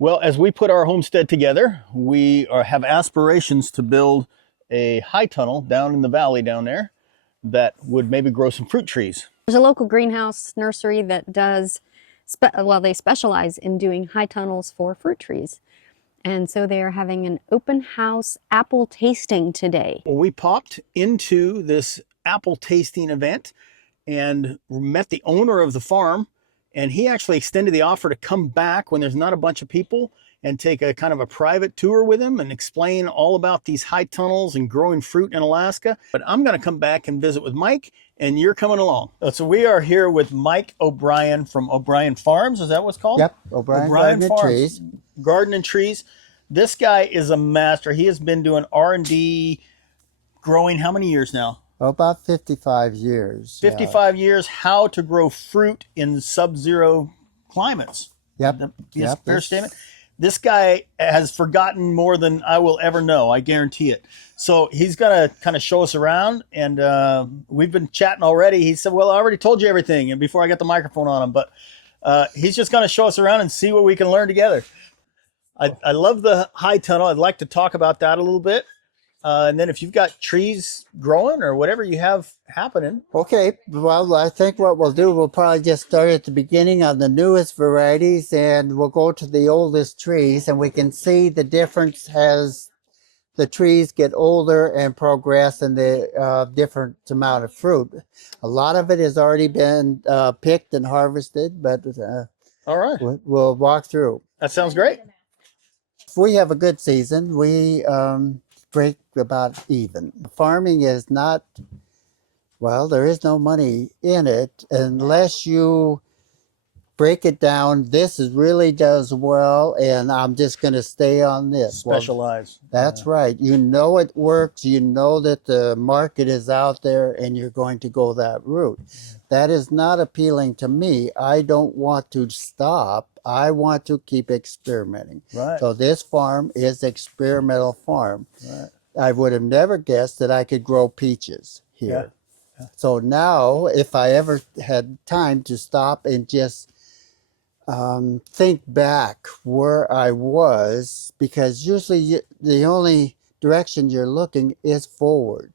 Well, as we put our homestead together, have aspirations to build a high tunnel down in the valley down there that would maybe grow some fruit trees. There's a local greenhouse nursery that does, they specialize in doing high tunnels for fruit trees. And so they are having an open house apple tasting today. Well, we popped into this apple tasting event and met the owner of the farm, and he actually extended the offer to come back when there's not a bunch of people and take a kind of a private tour with him and explain all about these high tunnels and growing fruit in Alaska. But I'm going to come back and visit with Mike, and you're coming along. So we are here with Mike O'Brien from O'Brien Farms. Is that what's called? Yep, O'Brien Garden and Trees. Garden and Trees. This guy is a master. He has been doing R&D growing how many years now? Oh, about 55 years. 55 years, how to grow fruit in sub-zero climates. Yep. Fair statement. This guy has forgotten more than I will ever know. I guarantee it. So he's going to kind of show us around, and we've been chatting already. He said, well, I already told you everything and before I got the microphone on him, but he's just going to show us around and see what we can learn together. I love the high tunnel. I'd like to talk about that a little bit. And then if you've got trees growing or whatever you have happening. Okay, well, I think what we'll do, we'll probably just start at the beginning on the newest varieties, and we'll go to the oldest trees, and we can see the difference as the trees get older and progress in the different amount of fruit. A lot of it has already been picked and harvested, but all right, we'll walk through. That sounds great. If we have a good season, we break about even. Farming is not, well, there is no money in it unless you break it down. This really does well, and I'm just going to stay on this. Specialize. Well, that's right. You know it works. You know that the market is out there, and you're going to go that route. That is not appealing to me. I don't want to stop. I want to keep experimenting. Right. So this farm is experimental farm. Right. I would have never guessed that I could grow peaches here. Yeah. So now, if I ever had time to stop and just think back where I was, because usually the only direction you're looking is forward.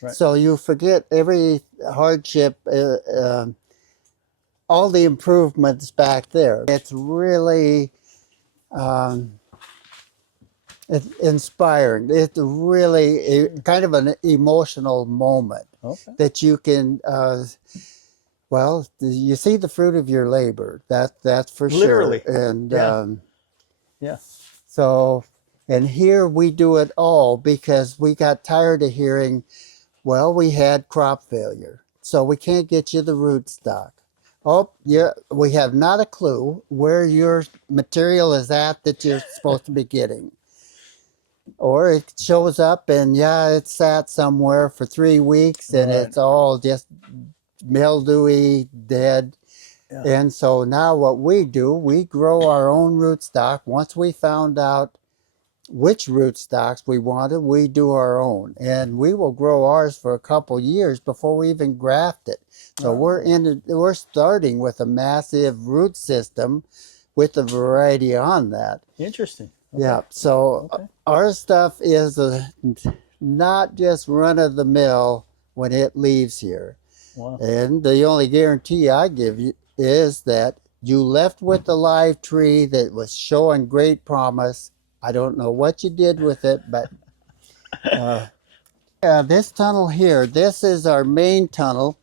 Right. So you forget every hardship, all the improvements back there. It's really it's inspiring. It's really kind of an emotional moment. Okay. That you can, well, you see the fruit of your labor. That's for literally. Sure. And so, and here we do it all because we got tired of hearing, well, we had crop failure, so we can't get you the rootstock. Oh, yeah, we have not a clue where your material is at that you're supposed to be getting. Or it shows up and, yeah, it's sat somewhere for 3 weeks and it's all just mildewy, dead. Yeah. And so now what we do, we grow our own rootstock. Once we found out which rootstocks we wanted, we do our own. And we will grow ours for a couple years before we even graft it. So we're starting with a massive root system with a variety on that. Interesting. Okay. Yeah, so our stuff is not just run-of-the-mill when it leaves here. Wow. And the only guarantee I give you is that you left with a live tree that was showing great promise. I don't know what you did with it, but this tunnel here, this is our main tunnel,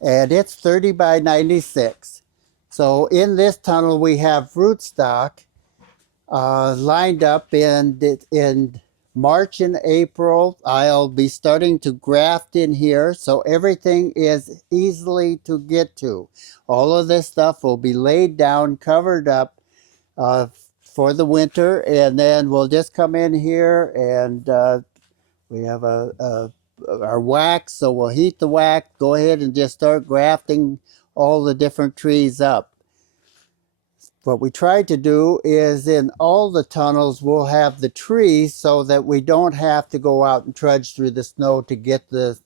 and it's 30 by 96. So in this tunnel we have rootstock lined up in March and April. I'll be starting to graft in here, so everything is easily to get to. All of this stuff will be laid down, covered up for the winter, and then we'll just come in here and we have our wax, so we'll heat the wax, go ahead and just start grafting all the different trees up. What we try to do is in all the tunnels we'll have the trees so that we don't have to go out and trudge through the snow to get the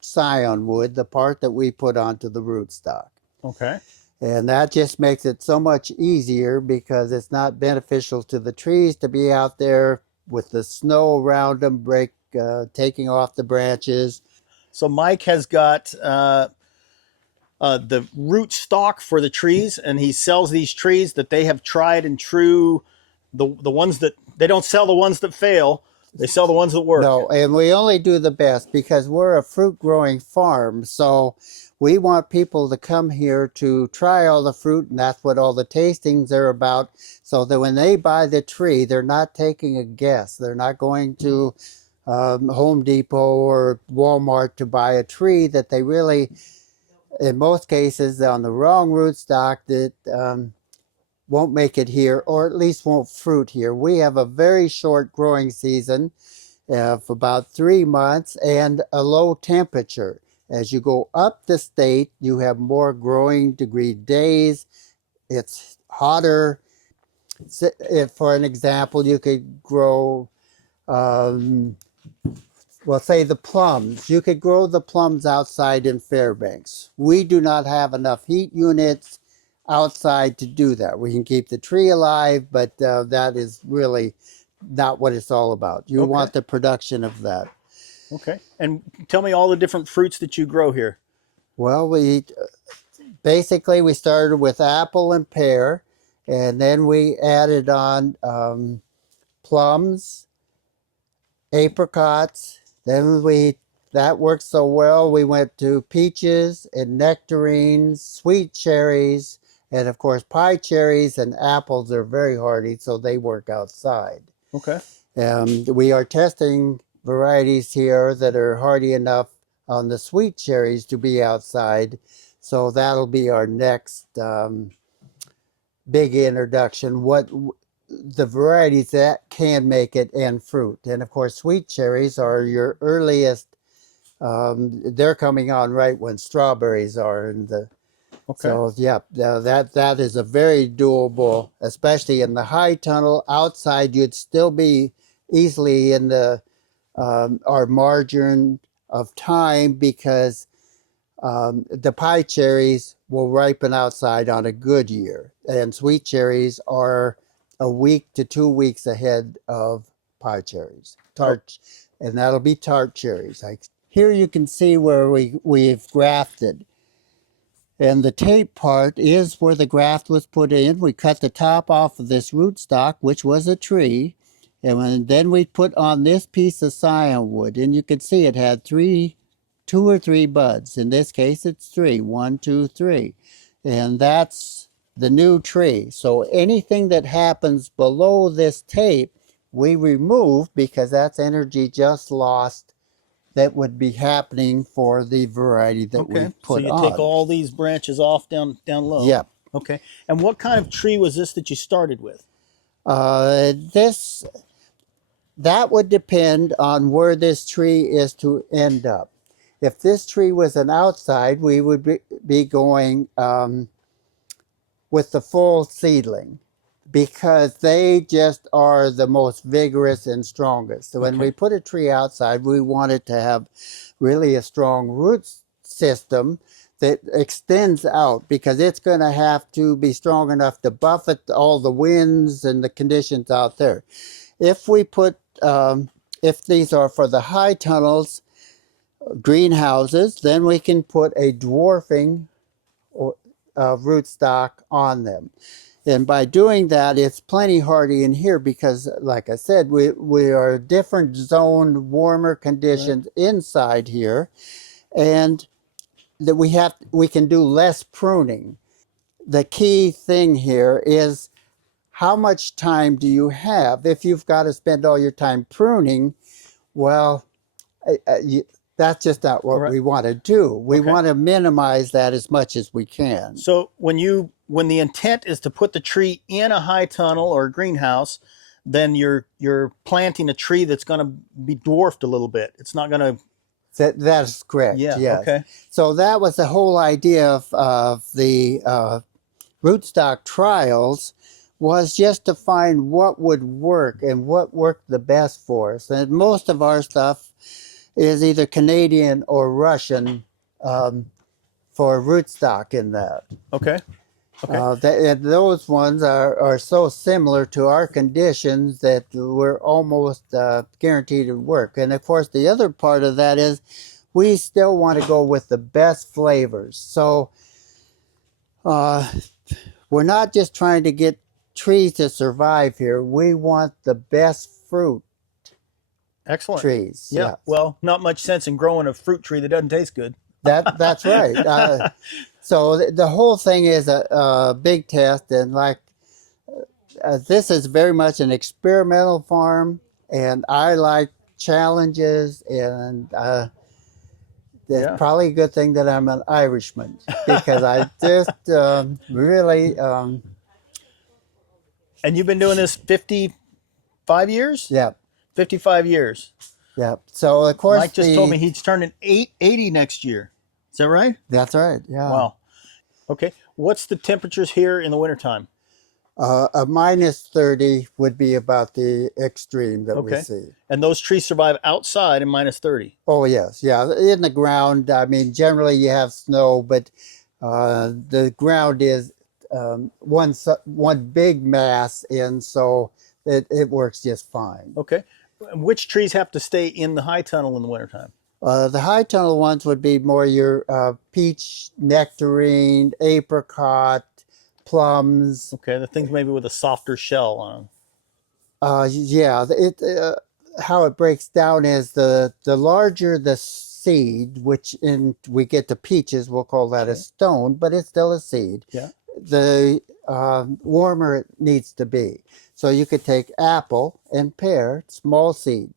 scion wood, the part that we put onto the rootstock. Okay. And that just makes it so much easier because it's not beneficial to the trees to be out there with the snow around them, taking off the branches. So Mike has got the root stock for the trees, and he sells these trees that they have tried and true. The ones that they don't sell, the ones that fail. They sell the ones that work. No, and we only do the best because we're a fruit growing farm. So we want people to come here to try all the fruit, and that's what all the tastings are about. So that when they buy the tree, they're not taking a guess. They're not going to Home Depot or Walmart to buy a tree that they really, in most cases, on the wrong rootstock that won't make it here, or at least won't fruit here. We have a very short growing season of about 3 months and a low temperature. As you go up the state, you have more growing degree days. It's hotter. If, for an example, you could grow, well, say the plums. You could grow the plums outside in Fairbanks. We do not have enough heat units outside to do that. We can keep the tree alive, but that is really not what it's all about. You want the production of that. Okay. And tell me all the different fruits that you grow here. Well, we started with apple and pear, and then we added on plums, apricots. Then that worked so well, we went to peaches and nectarines, sweet cherries, and of course pie cherries and apples are very hardy, so they work outside. Okay. We are testing varieties here that are hardy enough on the sweet cherries to be outside, so that'll be our next big introduction. The varieties that can make it and fruit. And of course, sweet cherries are your earliest. They're coming on right when strawberries are in the. Okay. So yeah, that is a very doable, especially in the high tunnel. Outside, you'd still be easily in our margin of time because the pie cherries will ripen outside on a good year, and sweet cherries are a week to 2 weeks ahead of pie cherries. And that'll be tart cherries. Here you can see where we've grafted. And the tape part is where the graft was put in. We cut the top off of this rootstock, which was a tree. And then we put on this piece of scion wood. And you can see it had 2 or 3 buds. In this case, it's 3. 1, 2, 3. And that's the new tree. So anything that happens below this tape, we remove because that's energy just lost that would be happening for the variety that we put on. So you take all these branches off down low. Yep. Okay. And what kind of tree was this that you started with? That would depend on where this tree is to end up. If this tree was an outside, we would be going with the full seedling because they just are the most vigorous and strongest. So when we put a tree outside, we want it to have really a strong root system that extends out because it's going to have to be strong enough to buffet all the winds and the conditions out there. If we put, if these are for the high tunnels, greenhouses, then we can put a dwarfing rootstock on them. And by doing that, it's plenty hardy in here because, like I said, we are different zoned, warmer conditions inside here, and that we can do less pruning. The key thing here is how much time do you have? If you've got to spend all your time pruning, well, that's just not what we want to do. We want to minimize that as much as we can. So when the intent is to put the tree in a high tunnel or a greenhouse, then you're planting a tree that's going to be dwarfed a little bit. It's not going to. That's correct. Yeah. Yes. Okay. So that was the whole idea of the rootstock trials, was just to find what would work and what worked the best for us. And most of our stuff is either Canadian or Russian for rootstock in that. Okay. Okay. And those ones are so similar to our conditions that we're almost guaranteed to work. And of course, the other part of that is we still want to go with the best flavors. So we're not just trying to get trees to survive here. We want the best fruit Excellent. trees. Yeah. Yeah. Well, not much sense in growing a fruit tree that doesn't taste good. That's right. So the whole thing is a big test, and like this is very much an experimental farm, and I like challenges, and it's Yeah. probably a good thing that I'm an Irishman because I just really, And you've been doing this 55 years? yeah, 55 years. yeah. So of course Mike just told me he's turning 80 next year. Is that right? That's right. Yeah. Wow. Okay. What's the temperatures here in the wintertime? A minus 30 would be about the extreme that we Okay. see. And those trees survive outside in minus 30. Oh, yes. Yeah. In the ground, I mean, generally you have snow, but the ground is one big mass, and so it works just fine. Okay. Which trees have to stay in the high tunnel in the wintertime? The high tunnel ones would be more your peach, nectarine, apricot, plums. Okay. The things maybe with a softer shell on them. Yeah, how it breaks down is the larger the seed, which we get the peaches, we'll call that a stone, but it's still a seed. Yeah. The warmer it needs to be. So you could take apple and pear, small seed.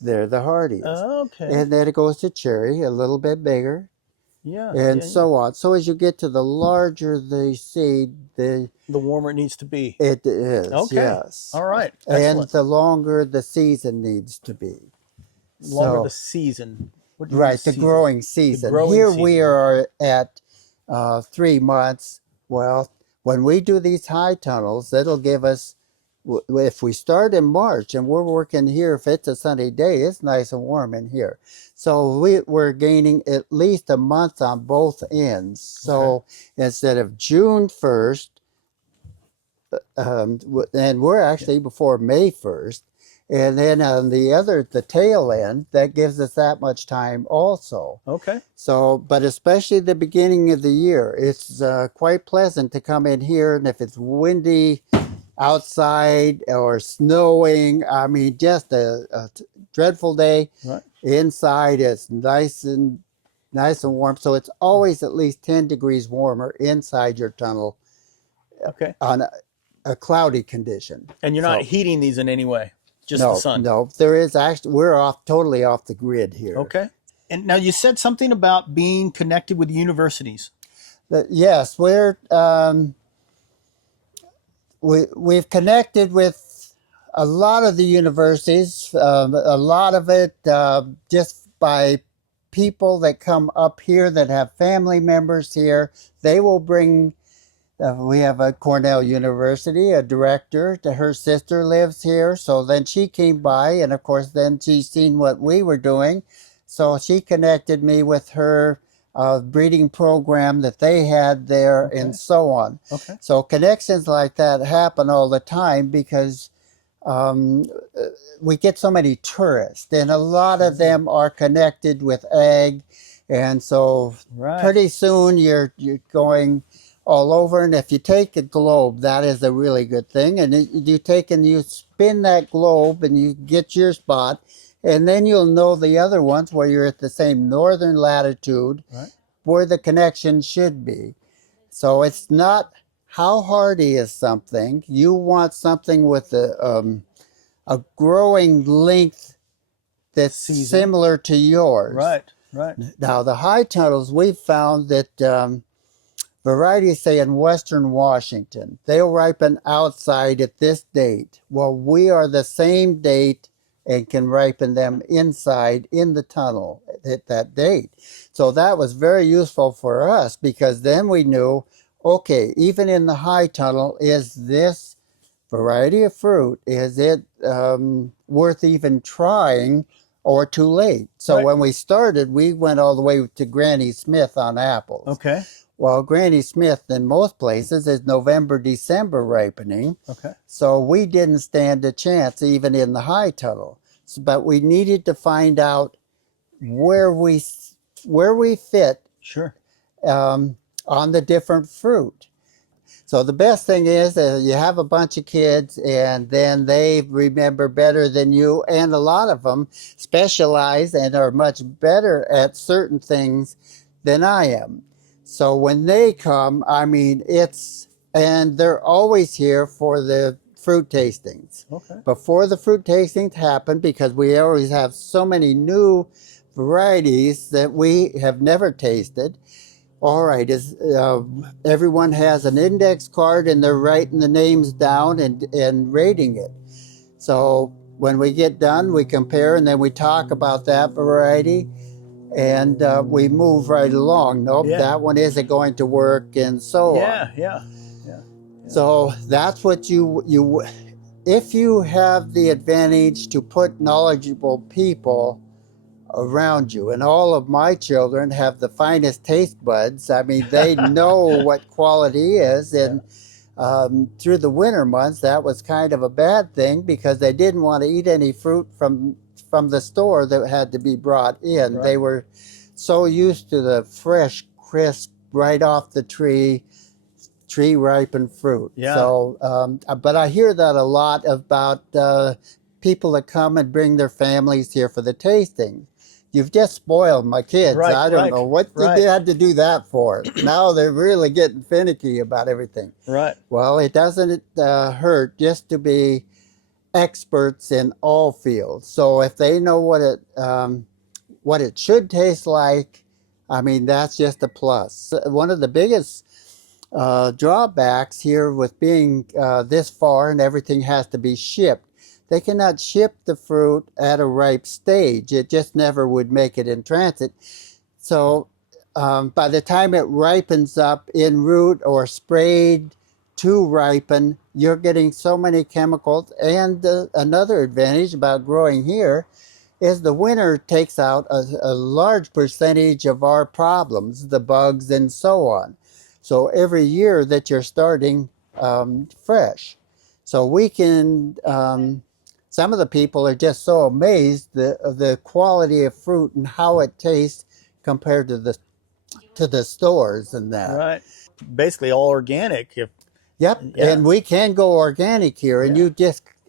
They're the hardiest. Okay. And then it goes to cherry, a little bit bigger, Yeah. and yeah, so on. So as you get to the larger the seed, the warmer it needs to be. it is. Okay. Yes. All right. And Excellent. the longer the season needs to be. Longer So, the season. What do you mean right, the season? growing season. growing Here season. we are at 3 months. Well, when we do these high tunnels, it'll give us, if we start in March and we're working here, if it's a sunny day, it's nice and warm in here. So we're gaining at least a month on both ends. So instead of June 1st, and we're actually before May 1st, and then on the tail end, that gives us that much time also. Okay. So, but especially the beginning of the year, it's quite pleasant to come in here, and if it's windy outside or snowing, I mean, just a dreadful day. Right. Inside, it's nice and warm. So it's always at least 10 degrees warmer inside your tunnel Okay. on a cloudy condition. And you're not heating these in any way, just no, the sun. No, there is actually, we're totally off the grid here. Okay. And now you said something about being connected with universities. Yes, we've connected with a lot of the universities, a lot of it just by people that come up here that have family members here. They will bring, we have a Cornell University, a director, her sister lives here. So then she came by, and of course then she's seen what we were doing. So she connected me with her breeding program that they had there, and so on. Okay. So connections like that happen all the time because we get so many tourists, and a lot of them are connected with ag, and so pretty soon you're going all over. And if you take a globe, that is a really good thing. And you take and you spin that globe, and you get your spot. And then you'll know the other ones where you're at the same northern latitude where the connection should be. So it's not how hardy is something. You want something with a growing length that's similar to yours. Right, right. Now, the high tunnels, we've found that varieties, say in Western Washington, they'll ripen outside at this date. Well, we are the same date and can ripen them inside in the tunnel at that date. So that was very useful for us because then we knew, okay, even in the high tunnel, is this variety of fruit, is it worth even trying or too late? So when we started, we went all the way to Granny Smith on apples. Okay. Well, Granny Smith in most places is November, December ripening. Okay. So we didn't stand a chance even in the high tunnel. But we needed to find out where we fit Sure. on the different fruit. So the best thing is you have a bunch of kids and then they remember better than you, and a lot of them specialize and are much better at certain things than I am. So when they come, I mean, and they're always here for the fruit tastings. Okay. Before the fruit tastings happen, because we always have so many new varieties that we have never tasted. All right, everyone has an index card and they're writing the names down and rating it. So when we get done, we compare and then we talk about that variety and we move right along. Nope, Yeah. that one isn't going to work and so on. Yeah. So that's what if you have the advantage to put knowledgeable people around you, and all of my children have the finest taste buds. I mean, they know what quality is, and through the winter months, that was kind of a bad thing because they didn't want to eat any fruit from the store that had to be brought in. Right. They were so used to the fresh, crisp, right off the tree ripened fruit. Yeah. So, but I hear that a lot about people that come and bring their families here for the tasting. You've just spoiled my kids. Right, I don't know what you had to do that for. Now they're really getting finicky about everything. Right. Well, it doesn't hurt just to be experts in all fields. So if they know what it should taste like, I mean, that's just a plus. One of the biggest drawbacks here with being this far and everything has to be shipped. They cannot ship the fruit at a ripe stage. It just never would make it in transit. So by the time it ripens up in root or sprayed to ripen, you're getting so many chemicals. And another advantage about growing here is the winter takes out a large percentage of our problems, the bugs and so on. So every year that you're starting fresh. So we can, some of the people are just so amazed the quality of fruit and how it tastes compared to the stores and that. Right. Basically all organic. Yep. Yeah. And we can go organic here, and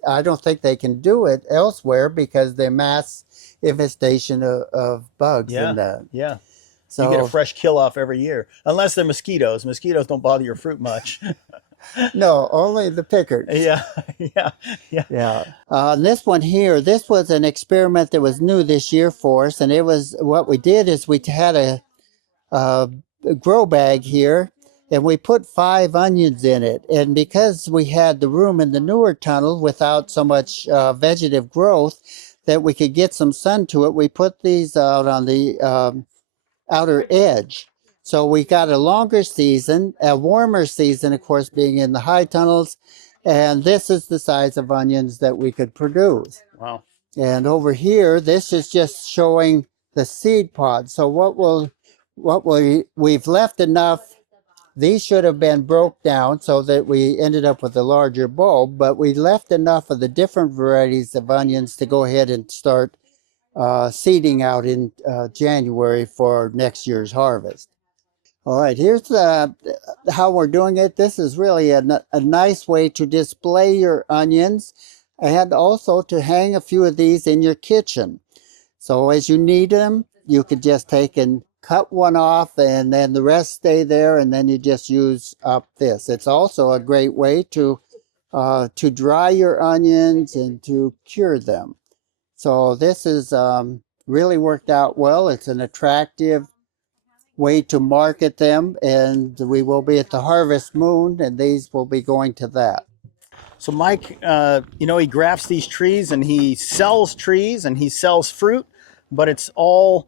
I don't think they can do it elsewhere because the mass infestation of bugs and that. Yeah. So you get a fresh kill off every year, unless they're mosquitoes. Mosquitoes don't bother your fruit much. No, only the pickers. Yeah. This one here, this was an experiment that was new this year for us, and it was what we did is we had a grow bag here, and we put 5 onions in it. And because we had the room in the newer tunnel without so much vegetative growth that we could get some sun to it, we put these out on the outer edge. So we got a longer season, a warmer season, of course, being in the high tunnels. And this is the size of onions that we could produce. Wow. And over here, this is just showing the seed pod. So we've left enough. These should have been broke down so that we ended up with a larger bulb, but we left enough of the different varieties of onions to go ahead and start seeding out in January for next year's harvest. All right, here's how we're doing it. This is really a nice way to display your onions and also to hang a few of these in your kitchen. So as you need them, you could just take and cut one off and then the rest stay there, and then you just use up this. It's also a great way to dry your onions and to cure them. So this is really worked out well. It's an attractive way to market them, and we will be at the Harvest Moon, and these will be going to that. So Mike, he grafts these trees and he sells trees and he sells fruit, but it's all,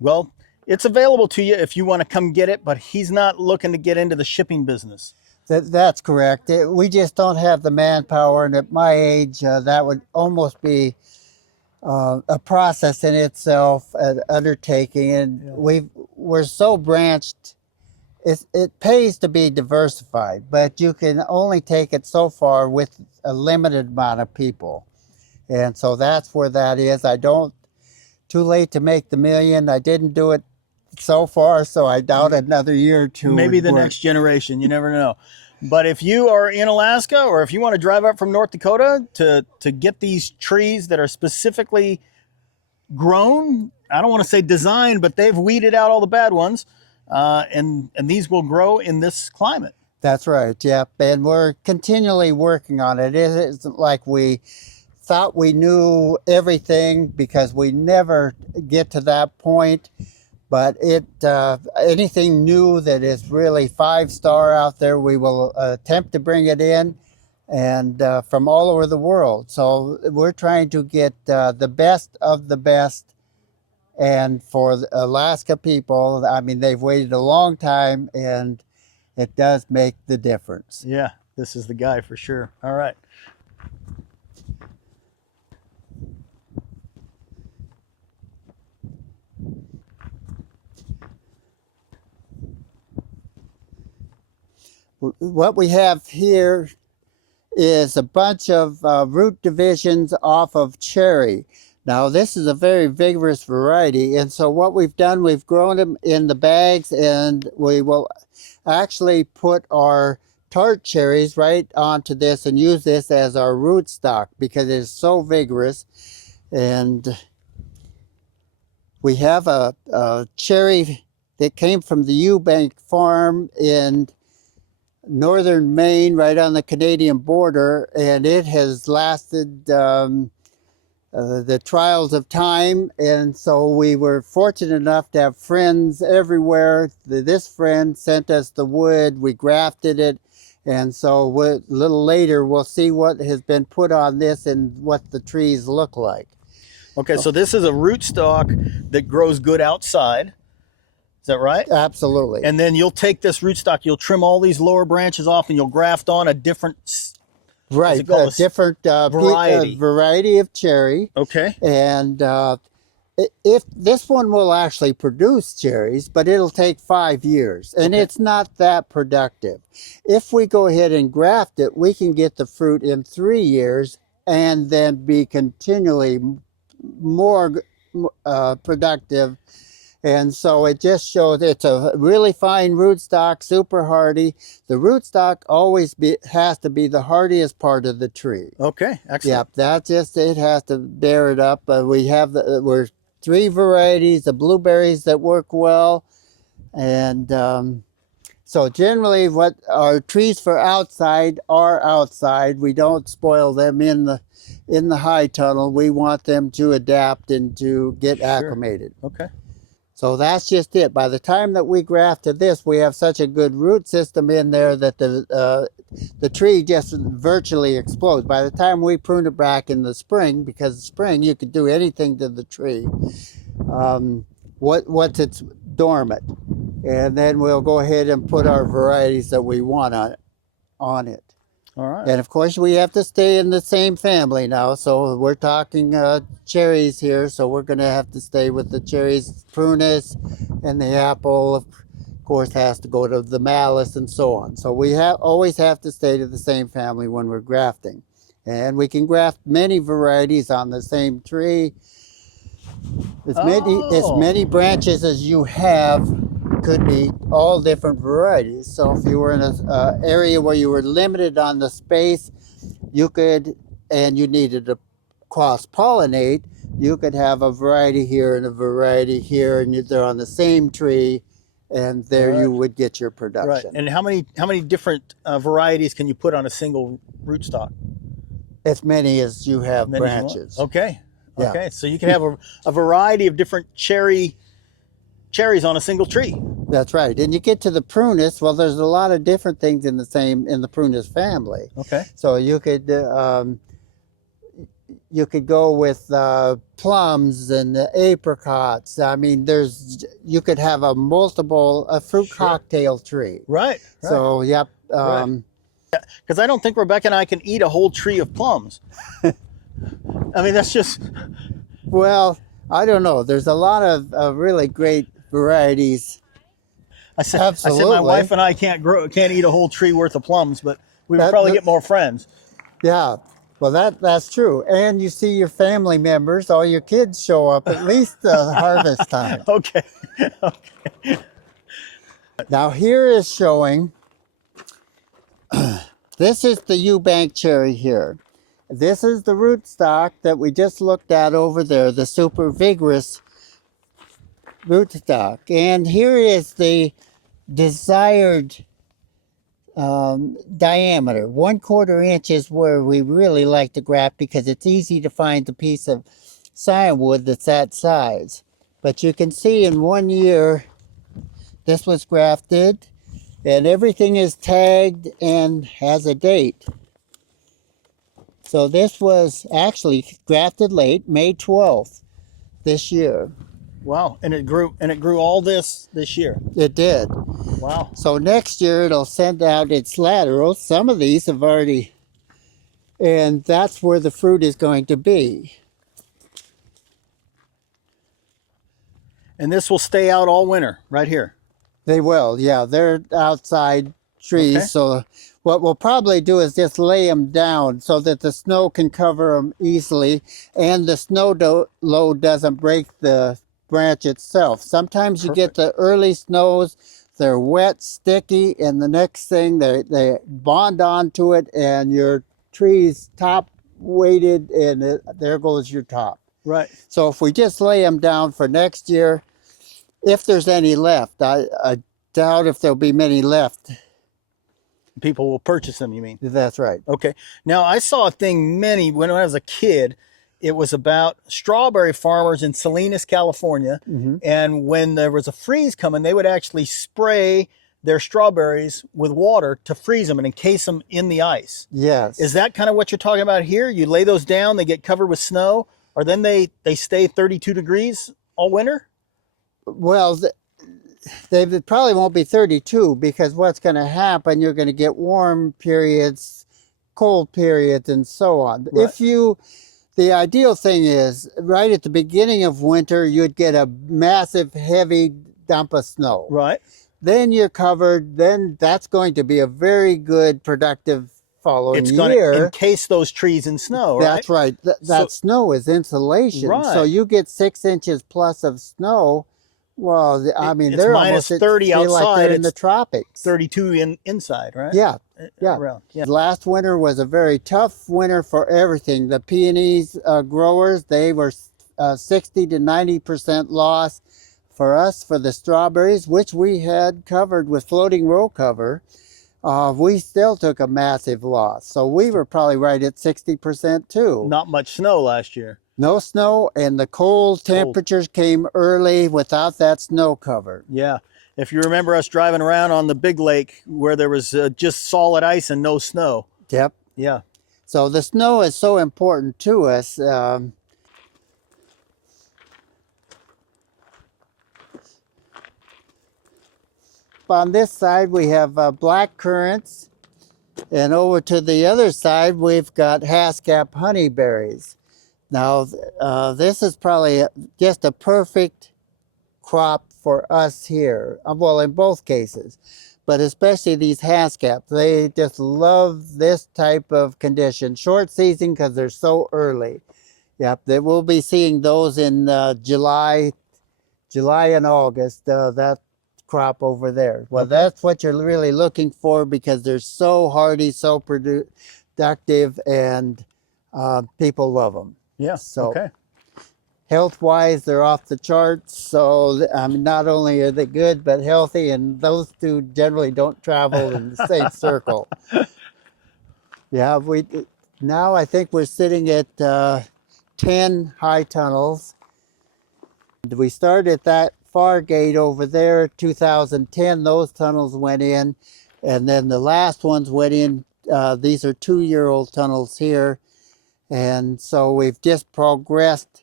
well, it's available to you if you want to come get it, but he's not looking to get into the shipping business. That's correct. We just don't have the manpower, and at my age, that would almost be a process in itself, an undertaking, and we're so branched it pays to be diversified, but you can only take it so far with a limited amount of people. And so that's where that is. I don't, too late to make the million. I didn't do it so far, so I doubt another year or two. Maybe the next generation, you never know. But if you are in Alaska, or if you want to drive up from North Dakota to get these trees that are specifically grown, I don't want to say designed, but they've weeded out all the bad ones, and these will grow in this climate. That's right, yep. And we're continually working on it. It isn't like we thought we knew everything, because we never get to that point. But anything new that is really 5-star out there, we will attempt to bring it in, and from all over the world. So we're trying to get the best of the best. And for the Alaska people, I mean, they've waited a long time, and it does make the difference. Yeah, this is the guy for sure. All right. What we have here is a bunch of root divisions off of cherry. Now, this is a very vigorous variety, and so what we've done, we've grown them in the bags, and we will actually put our tart cherries right onto this and use this as our rootstock, because it is so vigorous. And we have a cherry that came from the Eubank farm in northern Maine, right on the Canadian border, and it has lasted the trials of time. And so we were fortunate enough to have friends everywhere. This friend sent us the wood, we grafted it, and so a little later we'll see what has been put on this and what the trees look like. Okay, so this is a rootstock that grows good outside. Is that right? Absolutely. And then you'll take this rootstock, you'll trim all these lower branches off, and you'll graft on a different, right, a different variety of cherry. Okay. And if this one will actually produce cherries, but it'll take 5 years, and it's not that productive. If we go ahead and graft it, we can get the fruit in 3 years and then be continually more productive. And so it just shows it's a really fine rootstock, super hardy. The rootstock always has to be the hardiest part of the tree. Okay, excellent. Yep, it has to bear it up. We're 3 varieties of blueberries that work well. And so generally what our trees for outside are outside. We don't spoil them in the high tunnel. We want them to adapt and to get acclimated. Okay. So that's just it. By the time that we grafted this, we have such a good root system in there that the tree just virtually explodes. By the time we prune it back in the spring, because in the spring you could do anything to the tree, once it's dormant. And then we'll go ahead and put our varieties that we want on it. All right. And of course we have to stay in the same family now. So we're talking cherries here. So we're going to have to stay with the cherries, prunus, and the apple, of course, has to go to the malice and so on. So we always have to stay to the same family when we're grafting. And we can graft many varieties on the same tree. As many branches as you have could be all different varieties. So if you were in an area where you were limited on the space, you could, and you needed to cross-pollinate, you could have a variety here and a variety here, and they're on the same tree, and there you would get your production. Right. And how many different varieties can you put on a single rootstock? As many as you have branches. Okay. Yeah. Okay. So you can have a variety of different cherries on a single tree. That's right. And you get to the prunus, well, there's a lot of different things in the prunus family. Okay. So you could go with plums and apricots. I mean, you could have a fruit cocktail tree. Right. So, yep. Because I don't think Rebecca and I can eat a whole tree of plums. I mean, that's just... Well, I don't know. There's a lot of really great varieties. I said my Absolutely. wife and I can't eat a whole tree worth of plums, but we would That- probably that- get more friends. Yeah, well, that's true. And you see your family members, all your kids show up at least harvest time. Okay. Now here is showing, this is the Eubank cherry here. This is the rootstock that we just looked at over there, the super vigorous rootstock. And here is the desired diameter. 1/4 inch is where we really like to graft because it's easy to find a piece of scion that's that size. But you can see in 1 year, this was grafted and everything is tagged and has a date. So this was actually grafted late, May 12th this year. Wow. And it grew all this year. It did. Wow. So next year it'll send out its laterals. Some of these have already, and that's where the fruit is going to be. And this will stay out all winter right here. They will, yeah. They're outside trees. Okay. So what we'll probably do is just lay them down so that the snow can cover them easily and the snow load doesn't break the branch itself. Sometimes you get the early snows, they're wet, sticky, and the next thing they bond onto it and your tree's top weighted and there goes your top. Right. So if we just lay them down for next year, if there's any left, I doubt if there'll be many left. People will purchase them, you mean? That's right. Okay. Now, I saw a thing when I was a kid. It was about strawberry farmers in Salinas, California. Mm-hmm. And when there was a freeze coming, they would actually spray their strawberries with water to freeze them and encase them in the ice. Yes. Is that kind of what you're talking about here? You lay those down, they get covered with snow, or then they stay 32 degrees all winter? Well, they probably won't be 32 because what's going to happen, you're going to get warm periods, cold periods, and so on. Right. The ideal thing is right at the beginning of winter, you'd get a massive, heavy dump of snow. Right. Then you're covered. Then that's going to be a very good, productive following It's year. going to encase those trees in snow, right? That's right. That snow is insulation. Right. So you get 6 inches plus of snow. Well, I mean, It's they're minus almost 30 feel like outside, they're in the it's tropics. 32 inside, right? Yeah, yeah. Around. Yeah. Last winter was a very tough winter for everything. The peonies growers, they were 60 to 90% loss. For us, for the strawberries, which we had covered with floating row cover, we still took a massive loss. So we were probably right at 60% too. Not much snow last year. No snow, and the cold temperatures came early without that snow cover. Yeah. If you remember us driving around on the big lake where there was just solid ice and no snow. Yep. Yeah. So the snow is so important to us. On this side, we have black currants, and over to the other side, we've got Haskap honeyberries. Now, this is probably just a perfect crop for us here. Well, in both cases, but especially these Haskaps. They just love this type of condition. Short season because they're so early. Yep, they will be seeing those in July and August. That crop over there. Well, Okay. That's what you're really looking for because they're so hardy, so productive, and people love them. Yeah. So, okay. health-wise, they're off the charts. So, I mean, not only are they good, but healthy, and those two generally don't travel in the same circle. Yeah, now I think we're sitting at 10 high tunnels. We started at that far gate over there, 2010, those tunnels went in, and then the last ones went in. These are 2-year-old tunnels here, and so we've just progressed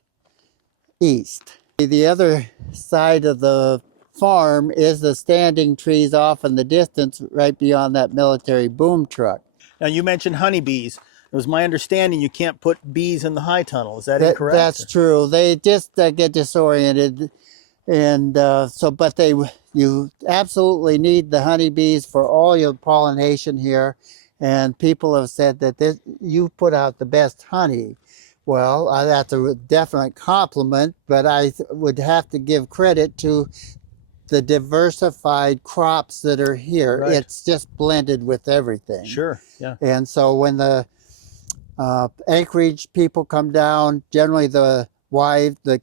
east. The other side of the farm is the standing trees off in the distance right beyond that military boom truck. Now, you mentioned honeybees. It was my understanding you can't put bees in the high tunnel. Is that incorrect? That's true. They just get disoriented. And but you absolutely need the honeybees for all your pollination here. And people have said that you put out the best honey. Well, that's a definite compliment, but I would have to give credit to the diversified crops that are here. Right. It's just blended with everything. Sure. Yeah. And so when the Anchorage people come down, generally the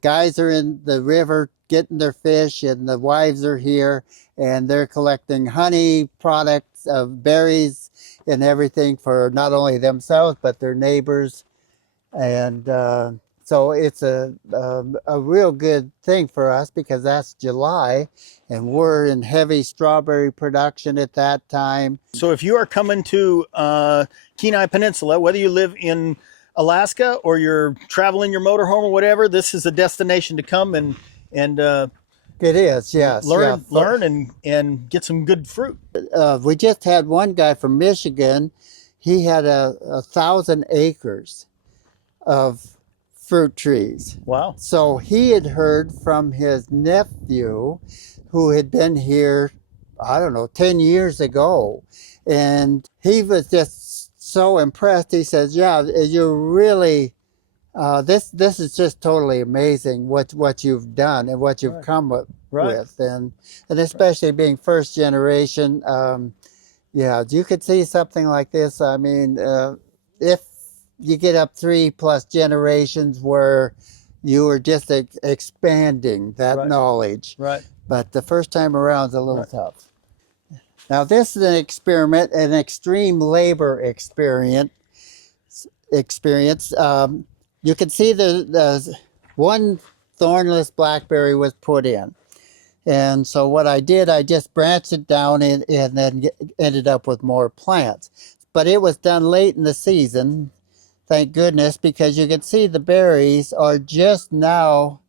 guys are in the river getting their fish, and the wives are here, and they're collecting honey products of berries and everything for not only themselves but their neighbors. And so it's a real good thing for us, because that's July and we're in heavy strawberry production at that time. So if you are coming to Kenai Peninsula, whether you live in Alaska or you're traveling your motorhome or whatever, this is a destination to come and it is, yes. learn and get some good fruit. We just had one guy from Michigan. He had 1,000 acres of fruit trees. Wow. So he had heard from his nephew, who had been here, I don't know, 10 years ago. And he was just so impressed. He says, yeah, you're really, this is just totally amazing what you've done and what you've come with. And especially being first generation, yeah, you could see something like this. I mean, if you get up 3+ generations where you were just expanding that knowledge. Right. But the first time around is a little tough. Now this is an experiment, an extreme labor experience. You can see the one thornless blackberry was put in. And so what I did, I just branched it down and then ended up with more plants. But it was done late in the season, thank goodness, because you can see the berries are just now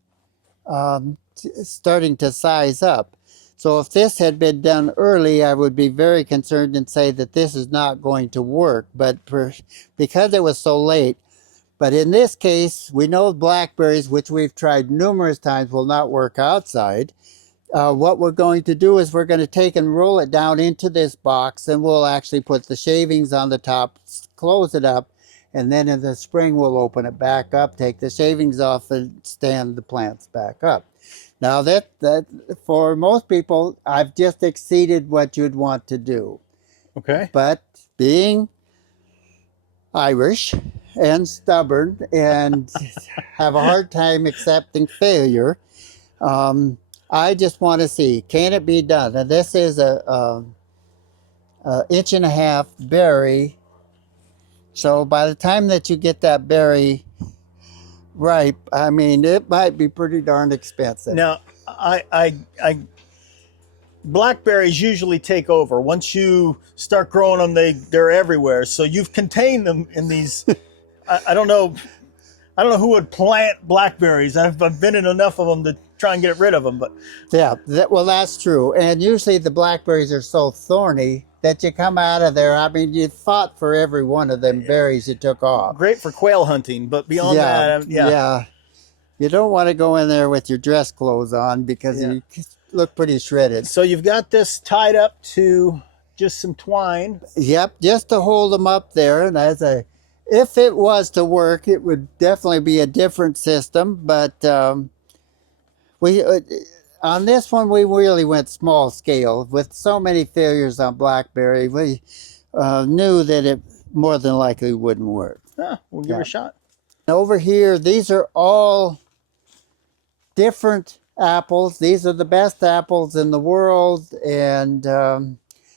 starting to size up. So if this had been done early, I would be very concerned and say that this is not going to work. But because it was so late, but in this case, we know blackberries, which we've tried numerous times, will not work outside. What we're going to do is we're going to take and roll it down into this box, and we'll actually put the shavings on the top, close it up, and then in the spring we'll open it back up, take the shavings off, and stand the plants back up. Now that for most people, I've just exceeded what you'd want to do. Okay. But being Irish and stubborn and have a hard time accepting failure, I just want to see, can it be done? And this is a 1.5 inch berry. So by the time that you get that berry ripe, I mean, it might be pretty darn expensive. Now, blackberries usually take over. Once you start growing them, they're everywhere. So you've contained them in these. I don't know who would plant blackberries. I've been in enough of them to try and get rid of them, but yeah, well, that's true. And usually the blackberries are so thorny that you come out of there. I mean, you fought for every one of them berries you took off. Great for quail hunting, but beyond that, yeah, you don't want to go in there with your dress clothes on, because you look pretty shredded. So you've got this tied up to just some twine. Yep, just to hold them up there. And if it was to work, it would definitely be a different system. But on this one, we really went small scale. With so many failures on blackberry, we knew that it more than likely wouldn't work. We'll give it a shot. Over here, these are all different apples. These are the best apples in the world. And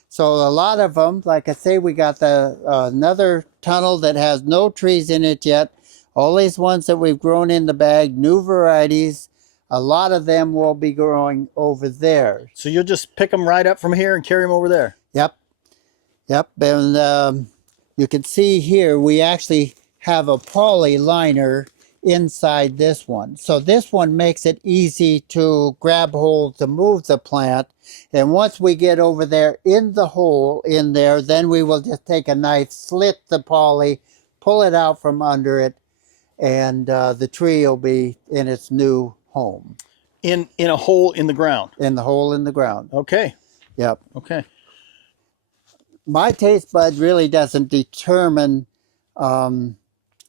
so a lot of them, like I say, we got another tunnel that has no trees in it yet. All these ones that we've grown in the bag, new varieties, a lot of them will be growing over there. So you'll just pick them right up from here and carry them over there? Yep. And you can see here, we actually have a poly liner inside this one. So this one makes it easy to grab hold to move the plant. And once we get over there in the hole in there, then we will just take a knife, slit the poly, pull it out from under it, and the tree will be in its new home. In a hole in the ground. in the hole in the ground. Okay. Yep. Okay. My taste bud really doesn't determine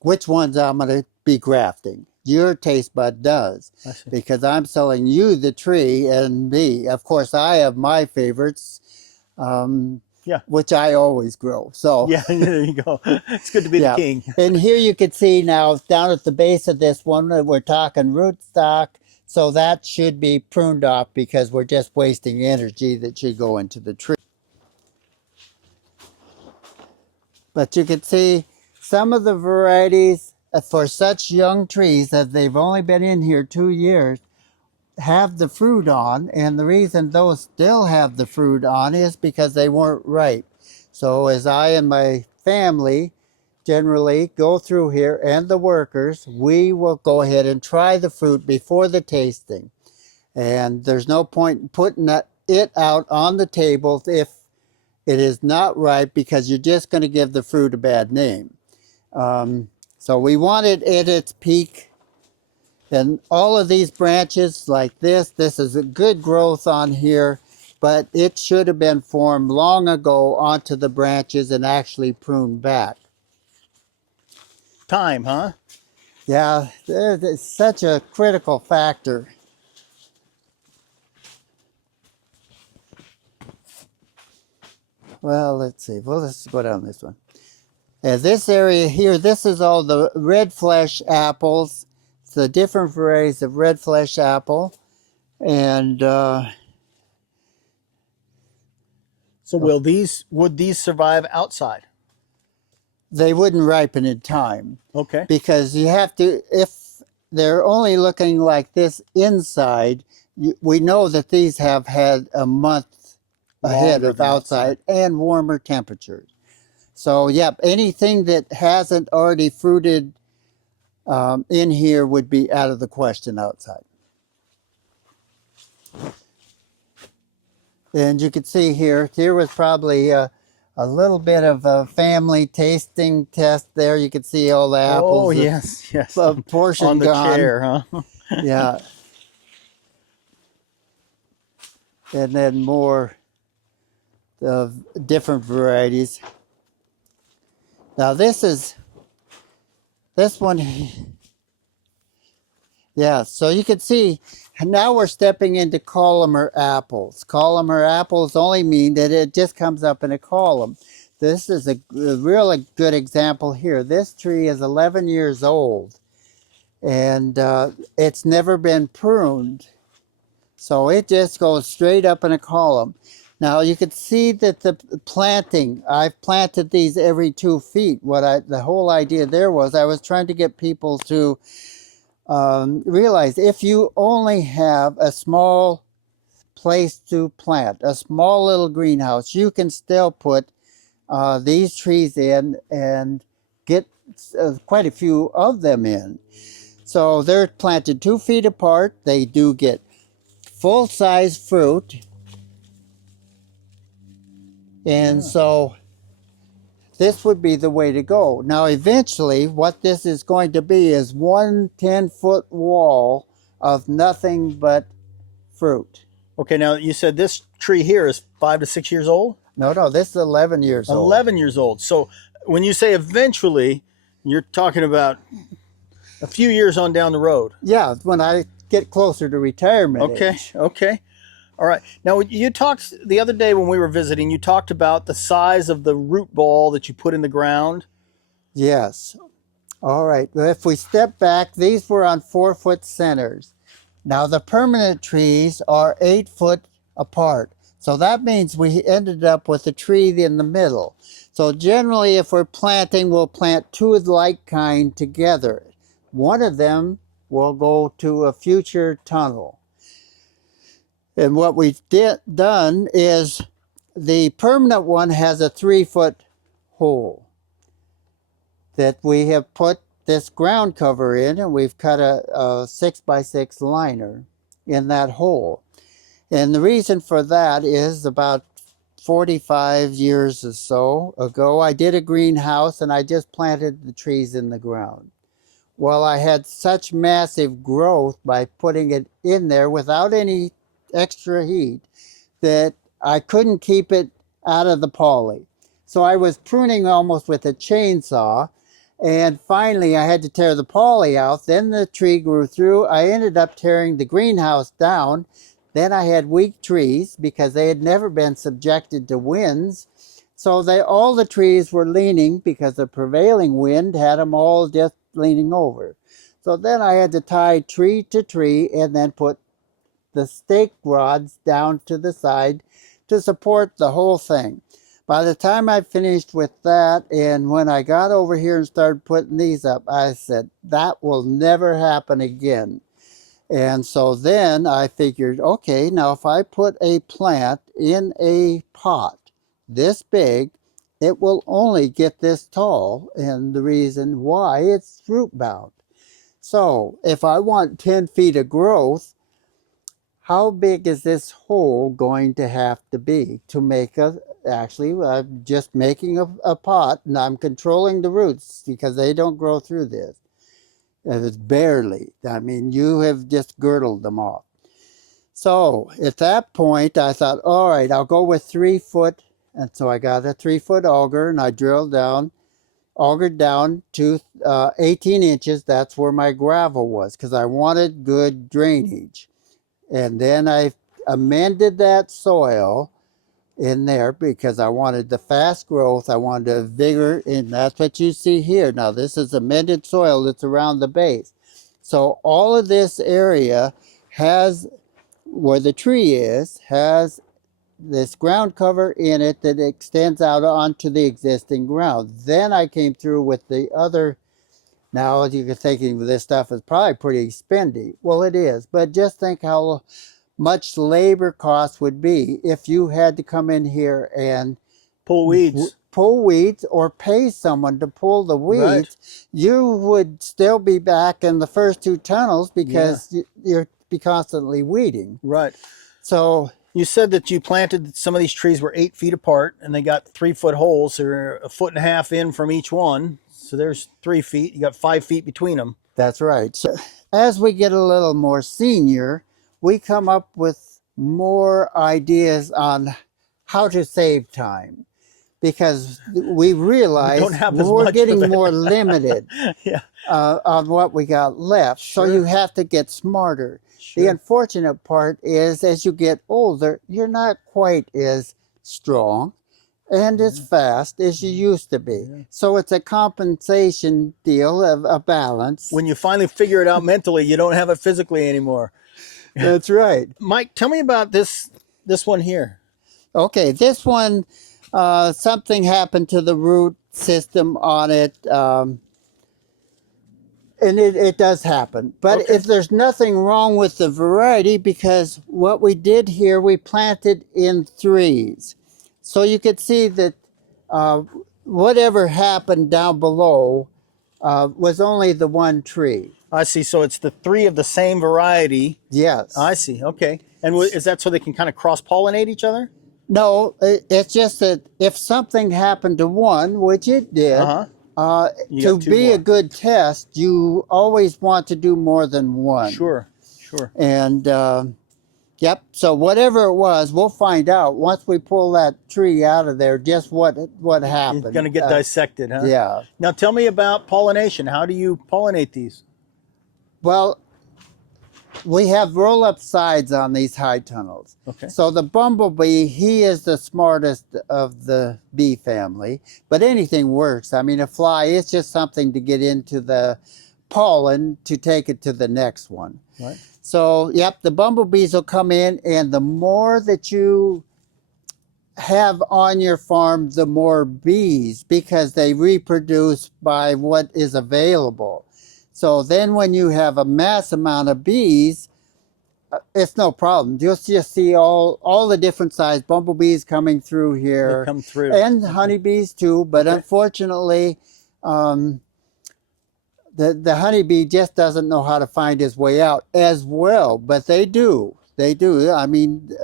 which ones I'm going to be grafting. Your taste bud does, I see. because I'm selling you the tree and me. Of course, I have my favorites, Yeah. which I always grow. So Yeah, there you go. It's good to be the king. And here you can see now down at the base of this one, we're talking rootstock. So that should be pruned off because we're just wasting energy that should go into the tree. But you can see some of the varieties for such young trees that they've only been in here 2 years have the fruit on. And the reason those still have the fruit on is because they weren't ripe. So as I and my family generally go through here, and the workers, we will go ahead and try the fruit before the tasting. And there's no point in putting it out on the table if it is not ripe, because you're just going to give the fruit a bad name. So we want it at its peak. And all of these branches like this is a good growth on here, but it should have been formed long ago onto the branches and actually pruned back. Time, huh? Yeah, it's such a critical factor. Well, let's see. Well, let's go down this one. And this area here, this is all the red flesh apples. It's the different varieties of red flesh apple. And So would these survive outside? they wouldn't ripen in time. Okay. Because you have to, if they're only looking like this inside, we know that these have had a month ahead Longer of than outside and warmer temperatures. So, yep, anything that hasn't already fruited in here would be out of the question outside. And you can see here was probably a little bit of a family tasting test there. You can see all the apples. Oh, yes, yes. A portion on the gone. chair, huh? Yeah. And then more of different varieties. Now this one, yeah, so you can see now we're stepping into columnar apples. Columnar apples only mean that it just comes up in a column. This is a really good example here. This tree is 11 years old, and it's never been pruned. So it just goes straight up in a column. Now you can see that the planting, I've planted these every 2 feet. The whole idea there was I was trying to get people to realize if you only have a small place to plant, a small little greenhouse, you can still put these trees in and get quite a few of them in. So they're planted 2 feet apart. They do get full-size fruit. And so this would be the way to go. Now, eventually, what this is going to be is 1 10-foot wall of nothing but fruit. Okay, now you said this tree here is 5 to 6 years old? No, this is 11 years old. 11 years old. So when you say eventually, you're talking about a few years on down the road. Yeah, when I get closer to retirement age. Okay. All right. Now, you talked the other day when we were visiting, you talked about the size of the root ball that you put in the ground. Yes. All right. If we step back, these were on 4-foot centers. Now, the permanent trees are 8 foot apart. So that means we ended up with a tree in the middle. So generally, if we're planting, we'll plant 2 of the like kind together. One of them will go to a future tunnel. And what we've done is the permanent one has a 3-foot hole that we have put this ground cover in, and we've cut a 6x6 liner in that hole. And the reason for that is about 45 years or so ago, I did a greenhouse and I just planted the trees in the ground. Well, I had such massive growth by putting it in there without any extra heat that I couldn't keep it out of the poly. So I was pruning almost with a chainsaw, and finally I had to tear the poly out. Then the tree grew through. I ended up tearing the greenhouse down. Then I had weak trees because they had never been subjected to winds. So all the trees were leaning because the prevailing wind had them all just leaning over. So then I had to tie tree to tree and then put the stake rods down to the side to support the whole thing. By the time I finished with that, and when I got over here and started putting these up, I said, that will never happen again. And so then I figured, okay, now if I put a plant in a pot this big, it will only get this tall. And the reason why, it's root bound. So if I want 10 feet of growth, how big is this hole going to have to be to make actually, I'm just making a pot, and I'm controlling the roots because they don't grow through this. It's barely. I mean, you have just girdled them off. So at that point, I thought, all right, I'll go with 3 foot. And so I got a 3 foot auger, and I drilled down, augered down to 18 inches. That's where my gravel was because I wanted good drainage. And then I amended that soil in there because I wanted the fast growth. I wanted the vigor, and that's what you see here. Now this is amended soil that's around the base. So all of this area has, where the tree is, has this ground cover in it that extends out onto the existing ground. Then I came through with the other. Now you're thinking this stuff is probably pretty spendy. Well, it is, but just think how much labor cost would be if you had to come in here and pull weeds or pay someone to pull the weeds. Right. You would still be back in the first 2 tunnels because you're be constantly weeding. Right. So you said that you planted, some of these trees were 8 feet apart and they got 3 foot holes. They're 1.5 feet in from each one. So there's 3 feet. You got 5 feet between them. That's right. So as we get a little more senior, we come up with more ideas on how to save time because we realize we're getting more limited on what we got left. Sure. So you have to get smarter. Sure. The unfortunate part is as you get older, you're not quite as strong and as fast as you used to be. Yeah. So it's a compensation deal of a balance. When you finally figure it out mentally, you don't have it physically anymore. That's right. Mike, tell me about this one here. Okay, this one, something happened to the root system on it. And it does happen. But if there's nothing wrong with the variety, because what we did here, we planted in 3s. So you could see that whatever happened down below was only the 1 tree. I see. So it's the 3 of the same variety. Yes. I see. Okay. And is that so they can kind of cross-pollinate each other? No, it's just that if something happened to one, which it did, to be a good test, you always want to do more than one. Sure, sure. And, yep, so whatever it was, we'll find out once we pull that tree out of there just what happened. It's going to get dissected, huh? Yeah. Now tell me about pollination. How do you pollinate these? Well, we have roll-up sides on these high tunnels. Okay. So the bumblebee, he is the smartest of the bee family, but anything works. I mean, a fly is just something to get into the pollen to take it to the next one. Right. So, yep, the bumblebees will come in, and the more that you have on your farm, the more bees, because they reproduce by what is available. So then when you have a mass amount of bees, it's no problem. You'll just see all the different size bumblebees coming through here. They come through. And honeybees too, but unfortunately, the honeybee just doesn't know how to find his way out as well, but they do. They do. I mean,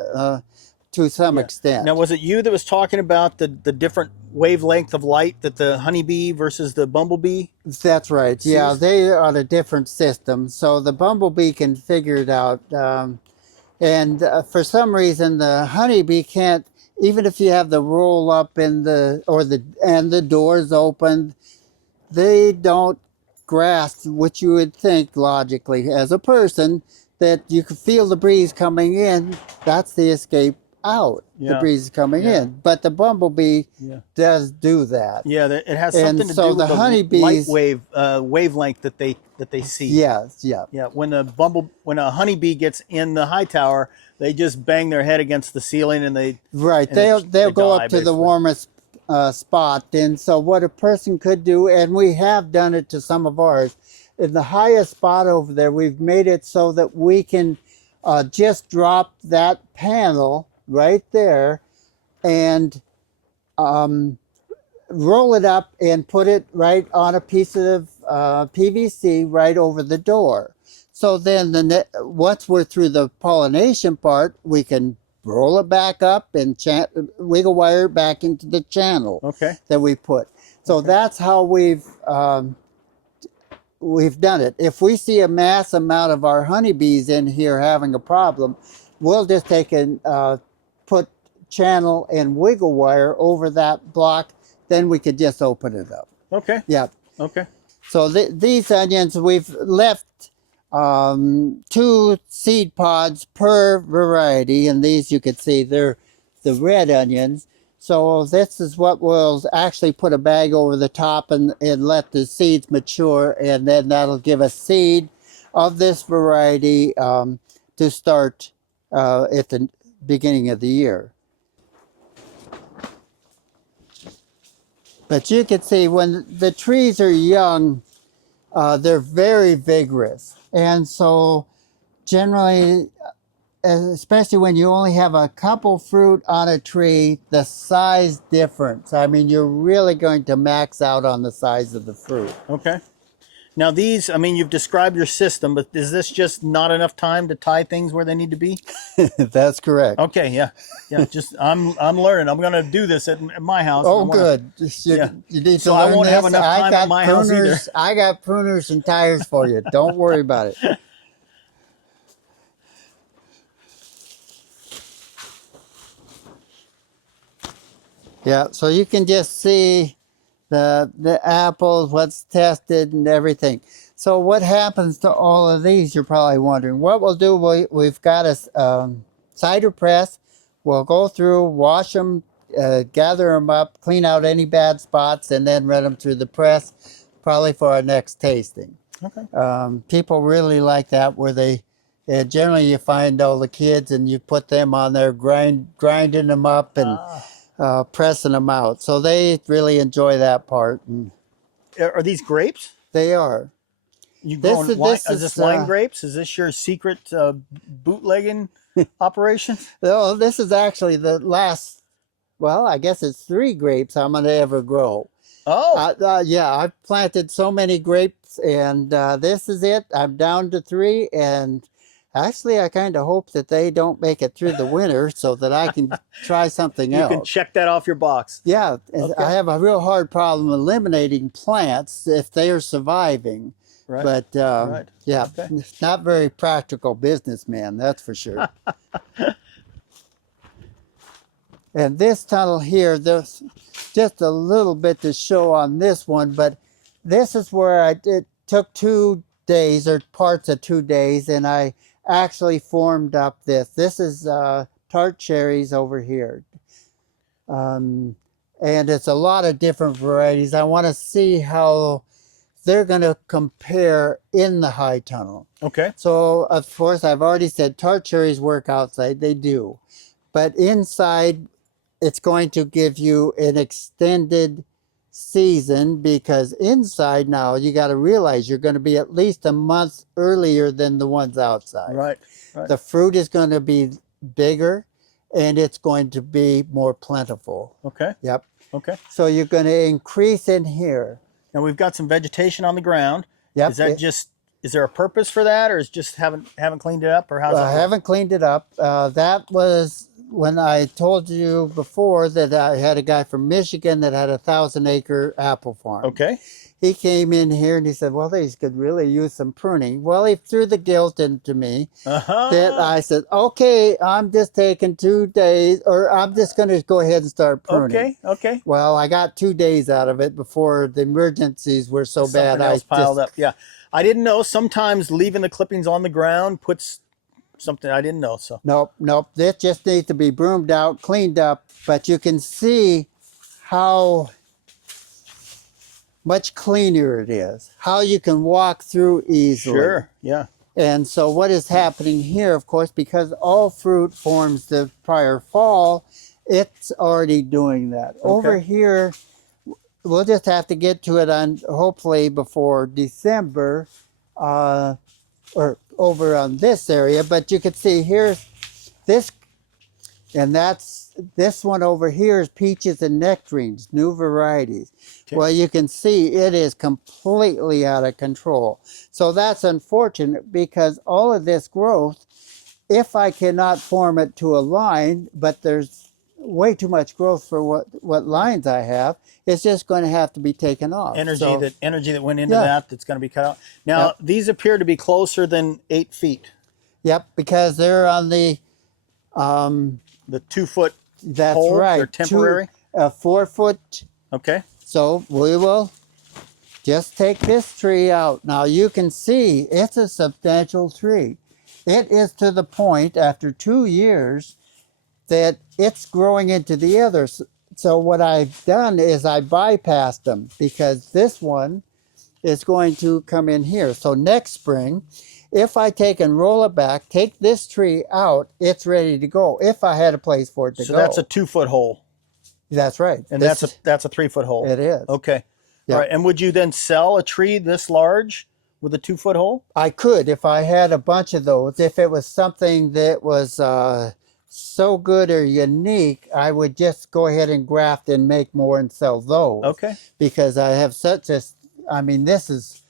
to some extent. Now, was it you that was talking about the different wavelength of light that the honeybee versus the bumblebee? That's right. Yeah, sees? they are on a different system. So the bumblebee can figure it out. And for some reason, the honeybee can't, even if you have the roll up and the doors open, they don't grasp what you would think logically as a person, that you can feel the breeze coming in. That's the escape out. The Yeah. breeze is coming Yeah. in. But the bumblebee Yeah. does do that. Yeah, it has And something to so do with the the light honeybees- wavelength that they see. Yes, yeah. Yeah, when a honeybee gets in the high tower, they just bang their head against the ceiling and they Right. and They'll they go die, up to the basically. warmest spot. And so what a person could do, and we have done it to some of ours, in the highest spot over there, we've made it so that we can just drop that panel right there and roll it up and put it right on a piece of PVC right over the door. So then once we're through the pollination part, we can roll it back up and wiggle wire it back into the channel that we put. So that's how we've done it. If we see a mass amount of our honeybees in here having a problem, we'll just take and put channel and wiggle wire over that block. Then we could just open it up. Okay. Yeah. Okay. So these onions, we've left 2 seed pods per variety, and these you can see they're the red onions. So this is what we'll actually put a bag over the top and let the seeds mature, and then that'll give us seed of this variety to start at the beginning of the year. But you can see when the trees are young, they're very vigorous. And so generally, especially when you only have a couple fruit on a tree, the size difference, I mean, you're really going to max out on the size of the fruit. Okay. Now these, I mean, you've described your system, but is this just not enough time to tie things where they need to be? That's correct. Okay, yeah. Just I'm learning. I'm going to do this at my house. Oh, good. You need to learn I won't this. have enough time at my house either. I got pruners and tires for you. Don't worry about it. Yeah, so you can just see the apples, what's tested and everything. So what happens to all of these, you're probably wondering. What we'll do, we've got a cider press. We'll go through, wash them, gather them up, clean out any bad spots, and then run them through the press, probably for our next tasting. Okay. People really like that, where they generally you find all the kids and you put them on there grinding them up and pressing them out. So they really enjoy that part. And are these grapes? they are. You growing wine? Is this wine grapes? Is this your secret bootlegging operation? No, this is actually the last, well, I guess it's 3 grapes I'm going to ever grow. Oh. Yeah, I've planted so many grapes, and this is it. I'm down to 3, and actually I kind of hope that they don't make it through the winter so that I can try something else. You can check that off your box. Yeah, Okay. I have a real hard problem eliminating plants if they are surviving. Right. But Right. yeah, Okay. it's not very practical businessman, that's for sure. And this tunnel here, there's just a little bit to show on this one, but this is where it took 2 days or parts of 2 days, and I actually formed up this. This is tart cherries over here. And it's a lot of different varieties. I want to see how they're going to compare in the high tunnel. Okay. So, of course, I've already said tart cherries work outside. They do. But inside, it's going to give you an extended season, because inside now, you got to realize you're going to be at least a month earlier than the ones outside. Right. Right. The fruit is going to be bigger, and it's going to be more plentiful. Okay. Yep. Okay. So you're going to increase in here. Now we've got some vegetation on the ground. Yep. Is that is there a purpose for that, or is just haven't cleaned it up, or how's I that? haven't cleaned it up. That was when I told you before that I had a guy from Michigan that had a 1,000-acre apple farm. Okay. He came in here and he said, well, these could really use some pruning. Well, he threw the guilt into me that I said, okay, I'm just taking 2 days, or I'm just going to go ahead and start pruning. Okay, okay. Well, I got 2 days out of it before the emergencies were so bad. Something else piled up. Yeah. I didn't know sometimes leaving the clippings on the ground puts something I didn't know. So Nope. This just needs to be broomed out, cleaned up, but you can see how much cleaner it is, how you can walk through easily. sure. Yeah. And so what is happening here, of course, because all fruit forms the prior fall, it's already doing that. Over here, we'll just have to get to it on hopefully before December, or over on this area. But you can see here's this, and this one over here is peaches and nectarines, new varieties. Okay. Well, you can see it is completely out of control. So that's unfortunate because all of this growth, if I cannot form it to a line, but there's way too much growth for what lines I have, it's just going to have to be taken off. Energy that went into that's going to be cut out. Now, these appear to be closer than 8 feet. Yep, because they're on the 2 foot. That's hole. right. They're temporary. 4 foot. Okay. So we will just take this tree out. Now you can see it's a substantial tree. It is to the point after 2 years that it's growing into the others. So what I've done is I bypassed them because this one is going to come in here. So next spring, if I take and roll it back, take this tree out, it's ready to go. If I had a place for it to go. So that's a 2 foot hole. That's right. And that's a 3 foot hole. It is. Okay. Yep. All right. And would you then sell a tree this large with a 2 foot hole? I could if I had a bunch of those. If it was something that was so good or unique, I would just go ahead and graft and make more and sell those. Okay. Because I have such a, I mean, this is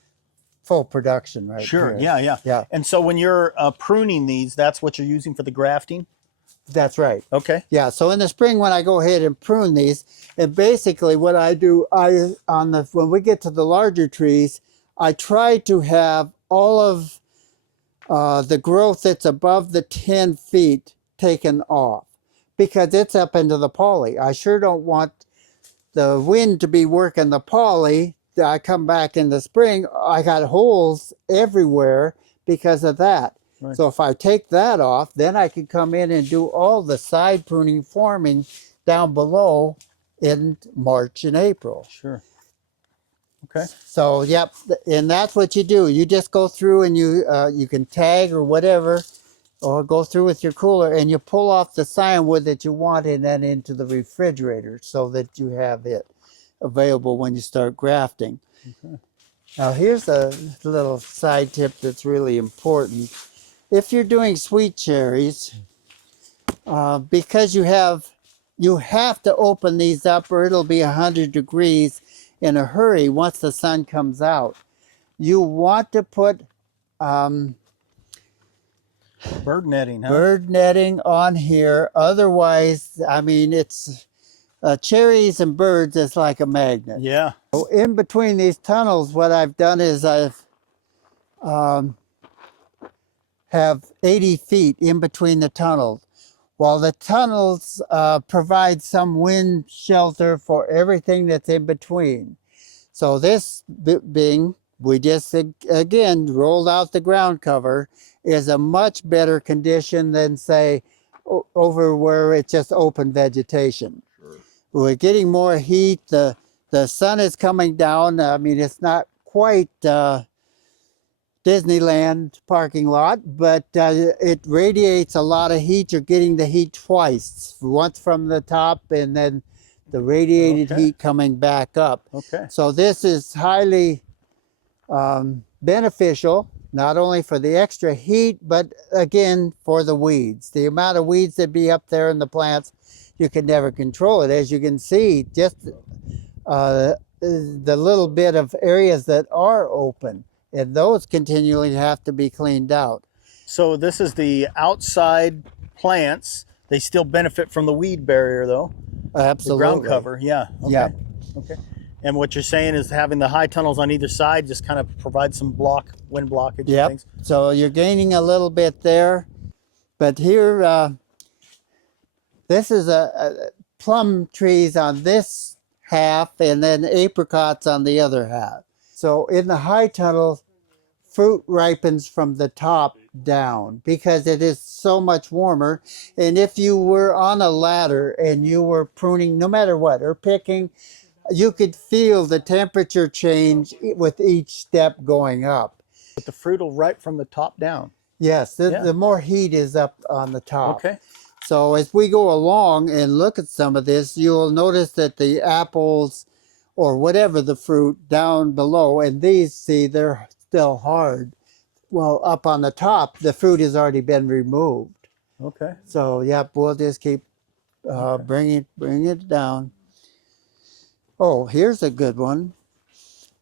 full production right Sure. here. Yeah. And so when you're pruning these, that's what you're using for the grafting? That's right. Okay. Yeah. So in the spring, when I go ahead and prune these, and basically what I do, when we get to the larger trees, I try to have all of the growth that's above the 10 feet taken off because it's up into the poly. I sure don't want the wind to be working the poly. I come back in the spring, I got holes everywhere because of that. Right. So if I take that off, then I can come in and do all the side pruning forming down below in March and April. Sure. Okay. So, yep, and that's what you do. You just go through and you can tag or whatever, or go through with your cooler and you pull off the scion that you want and then into the refrigerator so that you have it available when you start grafting. Okay. Now here's a little side tip that's really important. If you're doing sweet cherries, because you have to open these up or it'll be 100 degrees in a hurry once the sun comes out. You want to put bird netting, huh? Bird netting on here. Otherwise, I mean, it's cherries and birds is like a magnet. Yeah. So in between these tunnels, what I've done is I've have 80 feet in between the tunnels. While the tunnels provide some wind shelter for everything that's in between. So this being, we just again rolled out the ground cover, is a much better condition than say over where it's just open vegetation. Sure. We're getting more heat. The sun is coming down. I mean, it's not quite Disneyland parking lot, but it radiates a lot of heat. You're getting the heat twice, once from the top and then the radiated heat coming back up. Okay. So this is highly beneficial, not only for the extra heat, but again, for the weeds. The amount of weeds that be up there in the plants, you can never control it. As you can see, just the little bit of areas that are open, and those continually have to be cleaned out. So this is the outside plants They still benefit from the weed barrier, though. Absolutely. The ground cover, yeah. Okay. Yeah. Okay. And what you're saying is having the high tunnels on either side just kind of provides some wind blockage and things. So you're gaining a little bit there, but here, this is a plum trees on this half, and then apricots on the other half. So in the high tunnel, fruit ripens from the top down because it is so much warmer. And if you were on a ladder and you were pruning, no matter what, or picking, you could feel the temperature change with each step going up. But the fruit will ripe from the top down. Yes, the more heat is up on the top. Okay. So as we go along and look at some of this, you'll notice that the apples or whatever the fruit down below, and these, see, they're still hard. Well, up on the top, the fruit has already been removed. Okay. So, yep, we'll just keep bring it down. Oh, here's a good one.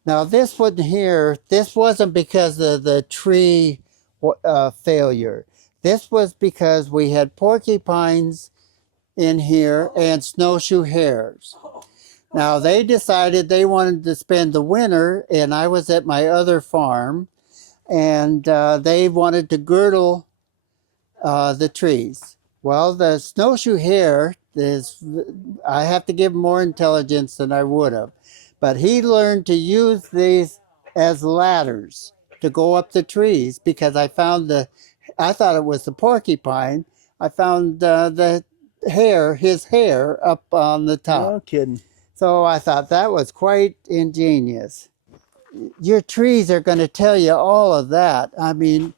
Now, this one here, this wasn't because of the tree failure. This was because we had porcupines in here and snowshoe hares. Now, they decided they wanted to spend the winter, and I was at my other farm, and they wanted to girdle the trees. Well, the snowshoe hare I have to give him more intelligence than I would have, but he learned to use these as ladders to go up the trees because I thought it was the porcupine. I found his hair up on the top. No kidding. So I thought that was quite ingenious. Your trees are going to tell you all of that. I mean,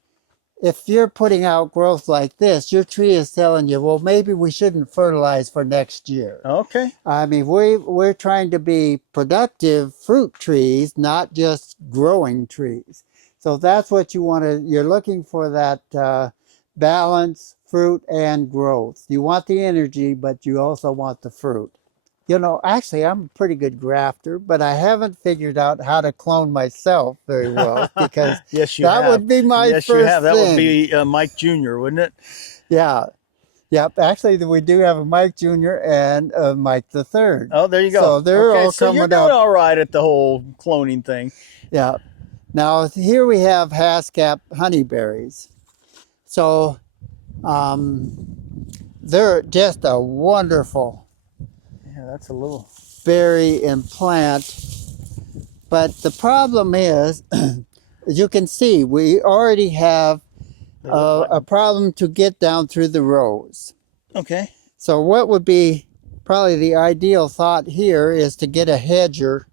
if you're putting out growth like this, your tree is telling you, well, maybe we shouldn't fertilize for next year. Okay. I mean, we're trying to be productive fruit trees, not just growing trees. So that's what you're looking for, that balance, fruit and growth. You want the energy, but you also want the fruit. You know, actually, I'm a pretty good grafter, but I haven't figured out how to clone myself very well because Yes, you that have. would be my Yes, first you have. That thing. would be Mike Jr., wouldn't it? Yeah. Yep. Actually, we do have a Mike Jr. and a Mike the Third. Oh, there you go. So they're all so coming you're doing up. all right at the whole cloning thing. Yeah. Now, here we have Haskap honeyberries. So they're just a wonderful That's a little berry and plant. But the problem is, as you can see, we already have a problem to get down through the rows. Okay. So what would be probably the ideal thought here is to get a hedger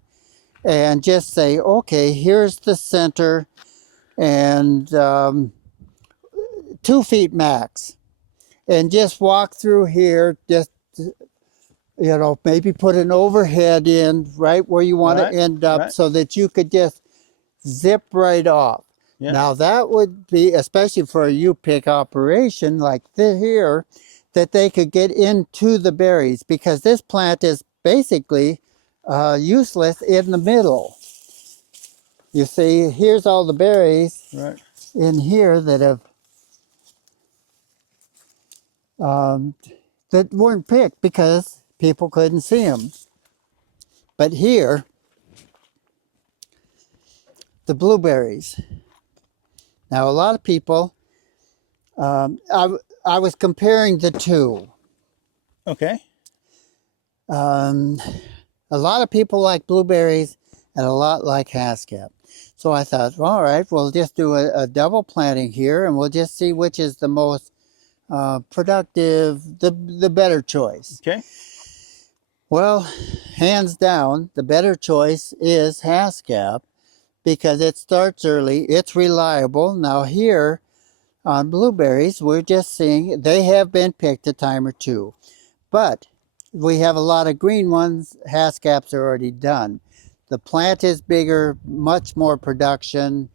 and just say, okay, here's the center and 2 feet max. And just walk through here, just, maybe put an overhead in right where you want to end up so that you could just zip right off. Yeah. Now that would be, especially for a U-pick operation like here, that they could get into the berries because this plant is basically useless in the middle. You see, here's all the berries in here that have that weren't picked because people couldn't see them. But here, the blueberries. Now, a lot of people, I was comparing the two. Okay. A lot of people like blueberries and a lot like Haskap. So I thought, all right, we'll just do a double planting here and we'll just see which is the most productive, the better choice. Okay. Well, hands down, the better choice is Haskap because it starts early, it's reliable. Now here on blueberries, we're just seeing they have been picked a time or two. But we have a lot of green ones, Haskaps are already done. The plant is bigger, much more production.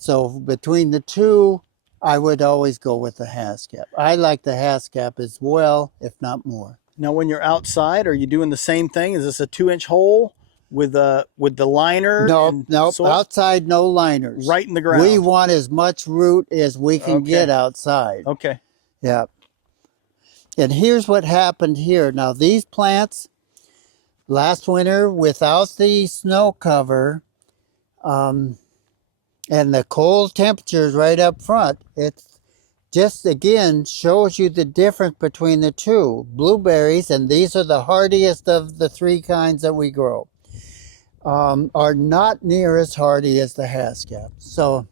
So between the two, I would always go with the Haskap. I like the Haskap as well, if not more. Now, when you're outside, are you doing the same thing? Is this a 2-inch hole with the liner? No, outside, no liners. Right in the ground. We want as much root as we can get outside. Okay. Yeah. And here's what happened here. Now these plants, last winter without the snow cover, and the cold temperatures right up front, it's just again shows you the difference between the two. Blueberries, and these are the hardiest of the three kinds that we grow, are not near as hardy as the Haskap. So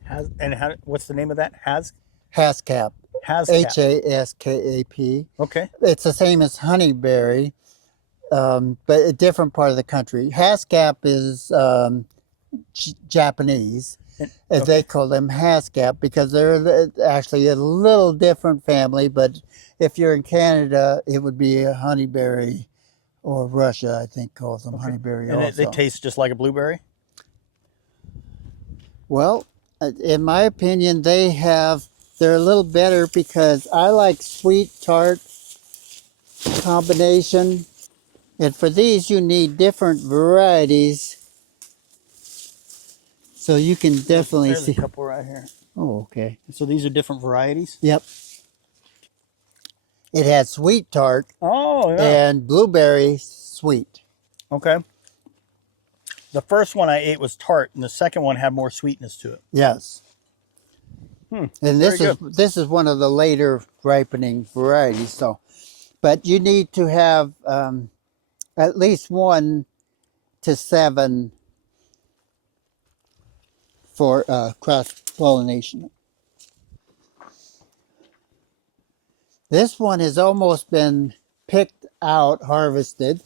what's the name of that? Haskap, Haskap. Haskap. Okay. It's the same as honeyberry, but a different part of the country. Haskap is Japanese. As they call them Haskap, because they're actually a little different family, but if you're in Canada, it would be a honeyberry, or Russia, I think, calls them honeyberry and also. they taste just like a blueberry? Well, in my opinion, they're a little better because I like sweet tart combination. And for these, you need different varieties. So you can definitely there's see. a couple right here. Oh, okay. So these are different varieties? Yep. It has sweet tart. Oh, yeah. And blueberry sweet. Okay. The first one I ate was tart, and the second one had more sweetness to it. Yes. And this is one of the later ripening varieties. So, but you need to have at least 1 to 7 for cross pollination. This one has almost been picked out, harvested,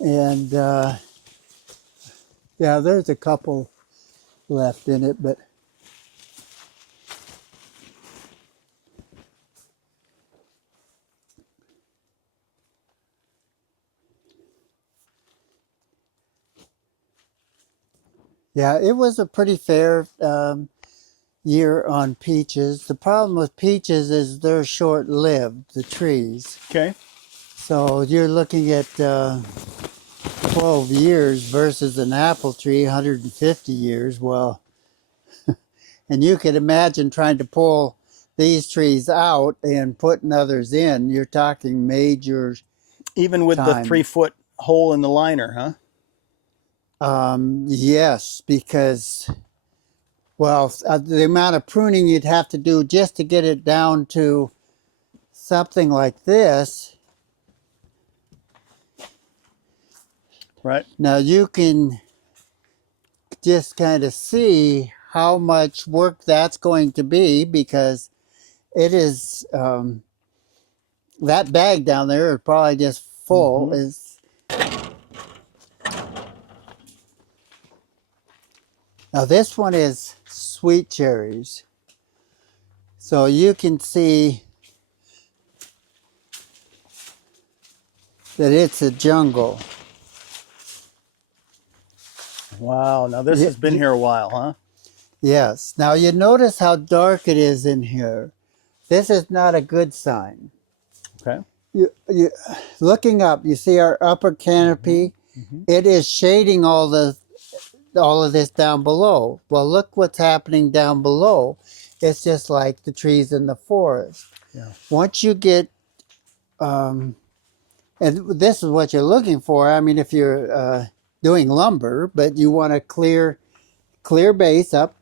and yeah, there's a couple left in it, but yeah, it was a pretty fair year on peaches. The problem with peaches is they're short-lived, the trees. Okay. So you're looking at 12 years versus an apple tree, 150 years. Well, and you could imagine trying to pull these trees out and putting others in. You're talking major Even with time. the 3-foot hole in the liner, huh? Yes, because, well, the amount of pruning you'd have to do just to get it down to something like this. Right. Now you can just kind of see how much work that's going to be, because it is, that bag down there is probably just full. Now this one is sweet cherries. So you can see that it's a jungle. Wow. Now this has been here a while, huh? Yes. Now you notice how dark it is in here. This is not a good sign. Okay. You looking up, you see our upper canopy. It is shading all of this down below. Well, look what's happening down below. It's just like the trees in the forest. Yeah. Once you get, and this is what you're looking for. I mean, if you're doing lumber, but you want a clear base up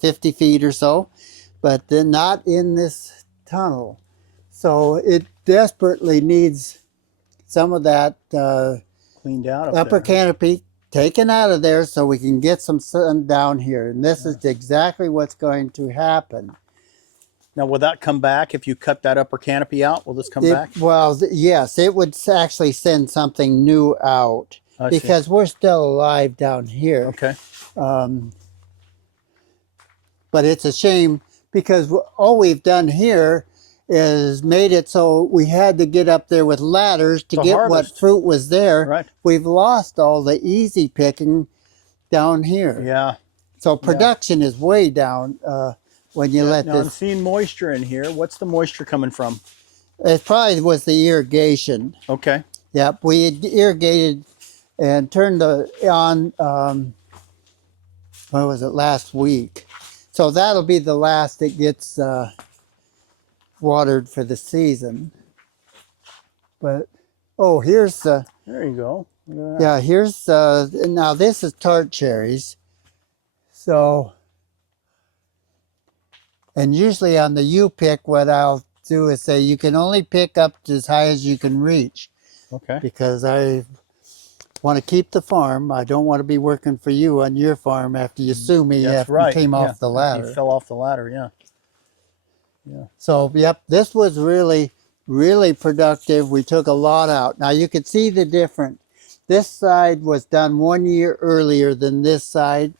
50 feet or so, but then not in this tunnel. So it desperately needs some of that Cleaned out upper canopy taken out of there so we can get some sun down here. And this is exactly what's going to happen. Now, will that come back if you cut that upper canopy out? Will this come back? Well, yes, it would actually send something new out, because we're still alive down here. Okay. But it's a shame, because all we've done here is made it so we had to get up there with ladders to get harvest what fruit was there. Right. We've lost all the easy picking down here. Yeah. So production is way down when you let now this. I'm seeing moisture in here. What's the moisture coming from? It probably was the irrigation. Okay. Yep, we had irrigated and turned on, what was it, last week. So that'll be the last it gets watered for the season. But, oh, here's the... There you go. Look at that. Yeah, here's... now, this is tart cherries. So... And usually on the U-pick, what I'll do is say you can only pick up as high as you can reach. Okay. Because I want to keep the farm. I don't want to be working for you on your farm after you sue me That's after right. you came off the You ladder. fell off the ladder, yeah. Yeah. So, yep, this was really, really productive. We took a lot out. Now, you can see the difference. This side was done 1 year earlier than this side.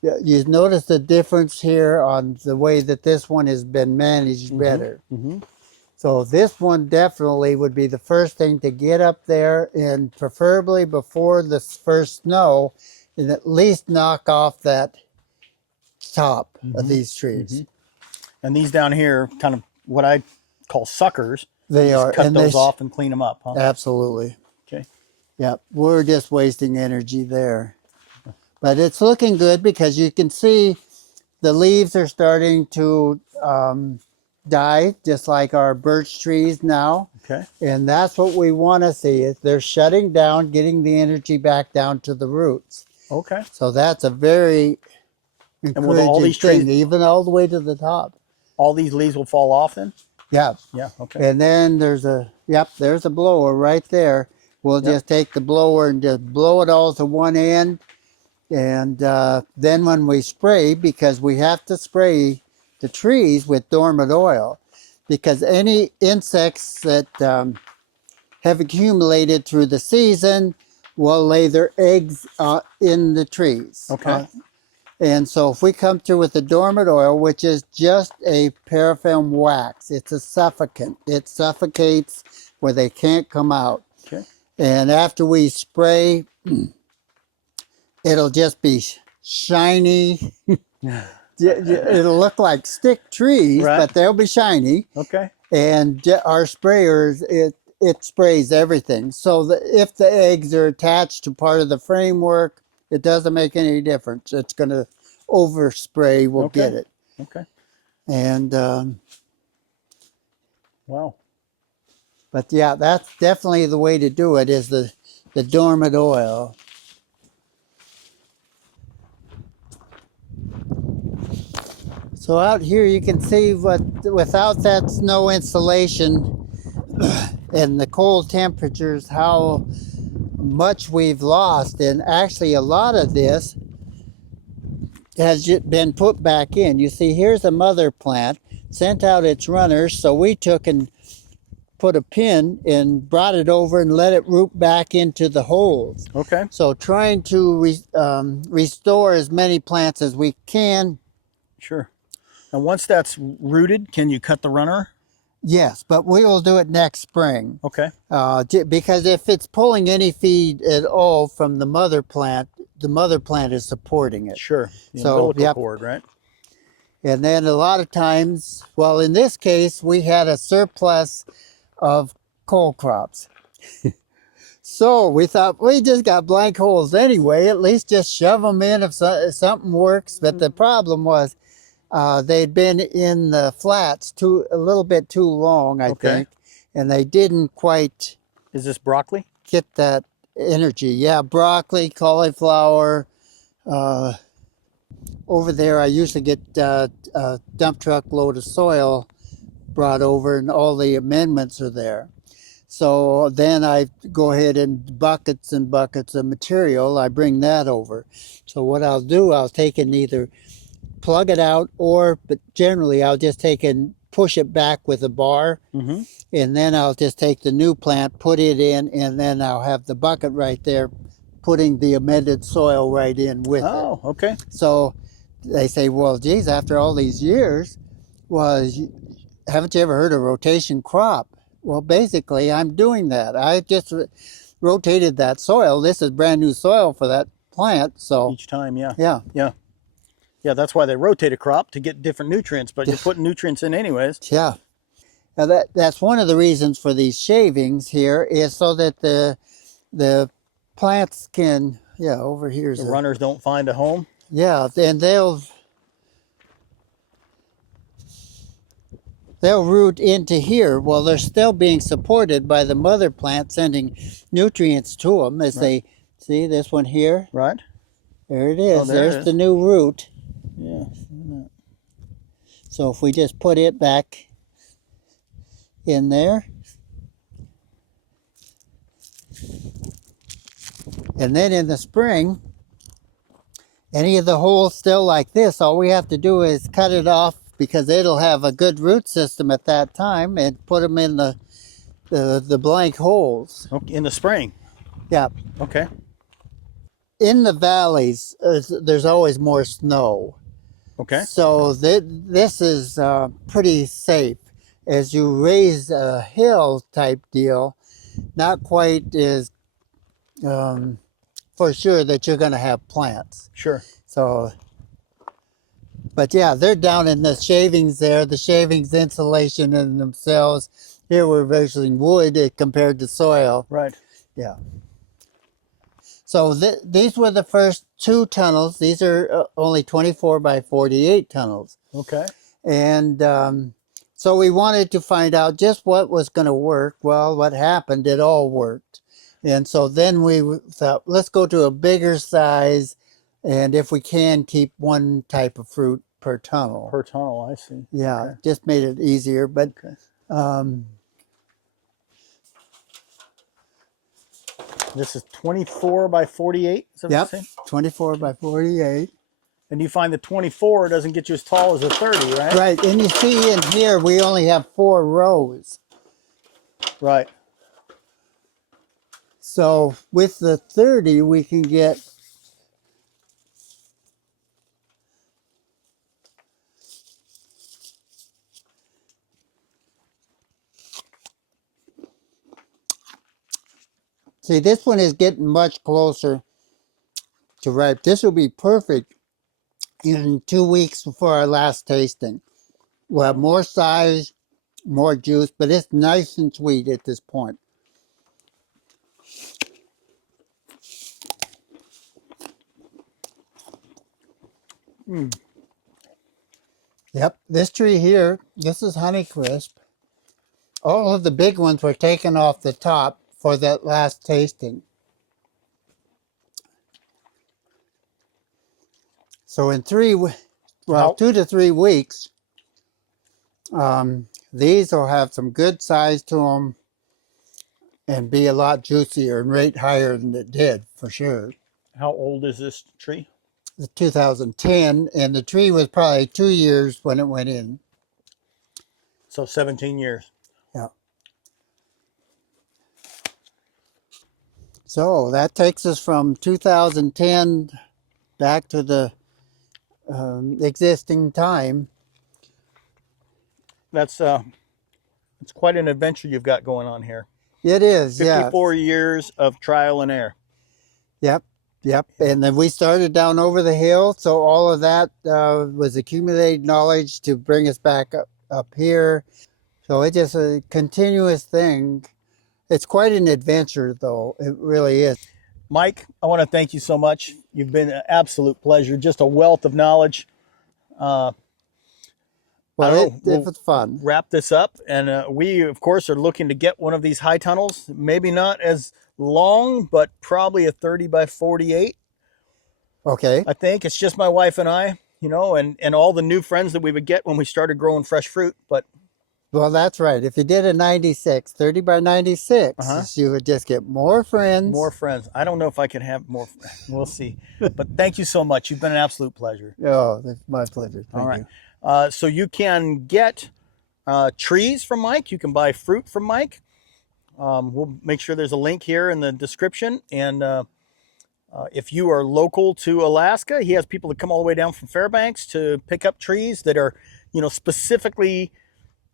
You notice the difference here on the way that this one has been managed better. Mm-hmm. So this one definitely would be the first thing to get up there, and preferably before the first snow, and at least knock off that top of these trees. And these down here, kind of what I call suckers. They just are. cut and those off and clean them up, huh? Absolutely. Okay. Yeah, we're just wasting energy there. But it's looking good because you can see the leaves are starting to die, just like our birch trees now. Okay. And that's what we want to see, is they're shutting down, getting the energy back down to the roots. Okay. So that's a very encouraging with all these trees, thing, even all the way to the top. All these leaves will fall off then? Yeah. Yeah, okay. And then there's a blower right there. We'll just take the blower and just blow it all to one end. And then when we spray, because we have to spray the trees with dormant oil, because any insects that have accumulated through the season will lay their eggs in the trees. Okay. And so if we come through with the dormant oil, which is just a paraffin wax, it's a suffocant. It suffocates where they can't come out. Okay. And after we spray, it'll just be shiny. It'll look like stick trees, right, but they'll be shiny. Okay. And our sprayers, it sprays everything. So if the eggs are attached to part of the framework, it doesn't make any difference. It's going to overspray. We'll get it. Okay. And wow. But yeah, that's definitely the way to do it, is the dormant oil. So out here you can see without that snow insulation and the cold temperatures, how much we've lost. And actually a lot of this has been put back in. You see, here's a mother plant, sent out its runners, so we took and put a pin and brought it over and let it root back into the holes. Okay. So trying to restore as many plants as we can. Sure. And once that's rooted, can you cut the runner? Yes, but we will do it next spring. Okay. Because if it's pulling any feed at all from the mother plant is supporting it. Sure. The So, umbilical cord, right? And then a lot of times, well, in this case, we had a surplus of cole crops. So we thought, we just got blank holes anyway, at least just shove them in if something works. But the problem was they'd been in the flats a little bit too long, I think. And they didn't quite... Is this broccoli? Get that energy. Yeah, broccoli, cauliflower. Over there, I usually get a dump truck load of soil brought over, and all the amendments are there. So then I go ahead and buckets and buckets of material, I bring that over. So what I'll do, I'll take and either plug it out, but generally I'll just take and push it back with a bar. Mm-hmm. And then I'll just take the new plant, put it in, and then I'll have the bucket right there, putting the amended soil right in with it. Oh, okay. So they say, well, geez, after all these years, haven't you ever heard of rotation crop? Well, basically, I'm doing that. I just rotated that soil. This is brand new soil for that plant. So each time, yeah. Yeah. Yeah. Yeah, that's why they rotate a crop, to get different nutrients, but you're putting nutrients in anyways. Yeah. Now that's one of the reasons for these shavings here, is so that the plants can, over here. The runners don't find a home. Yeah, and they'll... they'll root into here. Well, they're still being supported by the mother plant sending nutrients to them as they see this one here. Right. There it is. Oh, there it There's is. the new root. Yeah. So if we just put it back in there. And then in the spring, any of the holes still like this, all we have to do is cut it off because it'll have a good root system at that time and put them in the blank holes. Okay, in the spring. Yeah. Okay. In the valleys, there's always more snow. Okay. So this is pretty safe. As you raise a hill type deal, not quite as for sure that you're going to have plants. Sure. So, but yeah, they're down in the shavings there. The shavings insulation in themselves. Here we're using wood compared to soil. Right. Yeah. So these were the first 2 tunnels. These are only 24 by 48 tunnels. Okay. And so we wanted to find out just what was going to work. Well, what happened, it all worked. And so then we thought, let's go to a bigger size, and if we can, keep 1 type of fruit per tunnel. Per tunnel, I see. Yeah, Okay. just made it easier. But this is 24 by 48. Is that what yep, you're saying? 24 by 48. And you find the 24 doesn't get you as tall as a 30, right? Right, and you see in here we only have 4 rows. Right. So with the 30, we can get see, this one is getting much closer to ripe. This will be perfect in 2 weeks before our last tasting. We'll have more size, more juice, but it's nice and sweet at this point. Yep, this tree here, this is Honeycrisp. All of the big ones were taken off the top for that last tasting. So in 2 to 3 weeks, these will have some good size to them and be a lot juicier and rate higher than it did, for sure. How old is this tree? It's 2010, and the tree was probably 2 years when it went in. So 17 years. Yeah. So that takes us from 2010 back to the existing time. That's it's quite an adventure you've got going on here. It is, 54 years of trial and error. Yep. And then we started down over the hill, so all of that was accumulated knowledge to bring us back up here. So it's just a continuous thing. It's quite an adventure, though. It really is. Mike, I want to thank you so much. You've been an absolute pleasure, just a wealth of knowledge. Well, it was fun. Wrap this up, and we, of course, are looking to get one of these high tunnels. Maybe not as long, but probably a 30 by 48. Okay. I think it's just my wife and I, you know, and all the new friends that we would get when we started growing fresh fruit. But well, that's right. If you did a 96, 30 by 96, you would just get more friends. More friends. I don't know if I can have more. We'll see. But thank you so much. You've been an absolute pleasure. Oh, it's my pleasure. Thank all right. you. So you can get trees from Mike. You can buy fruit from Mike. We'll make sure there's a link here in the description. And if you are local to Alaska, he has people that come all the way down from Fairbanks to pick up trees that are, you know, specifically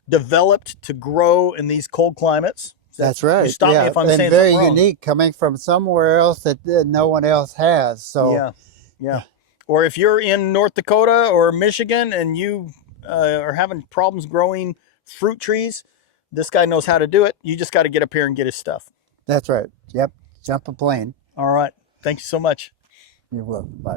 developed to grow in these cold climates. That's right. Stop me if I'm saying very something wrong. unique, coming from somewhere else that no one else has. So yeah. Or if you're in North Dakota or Michigan and you are having problems growing fruit trees, this guy knows how to do it. You just got to get up here and get his stuff. That's right. Yep. Jump a plane. All right. Thank you so much. You're welcome. Bye.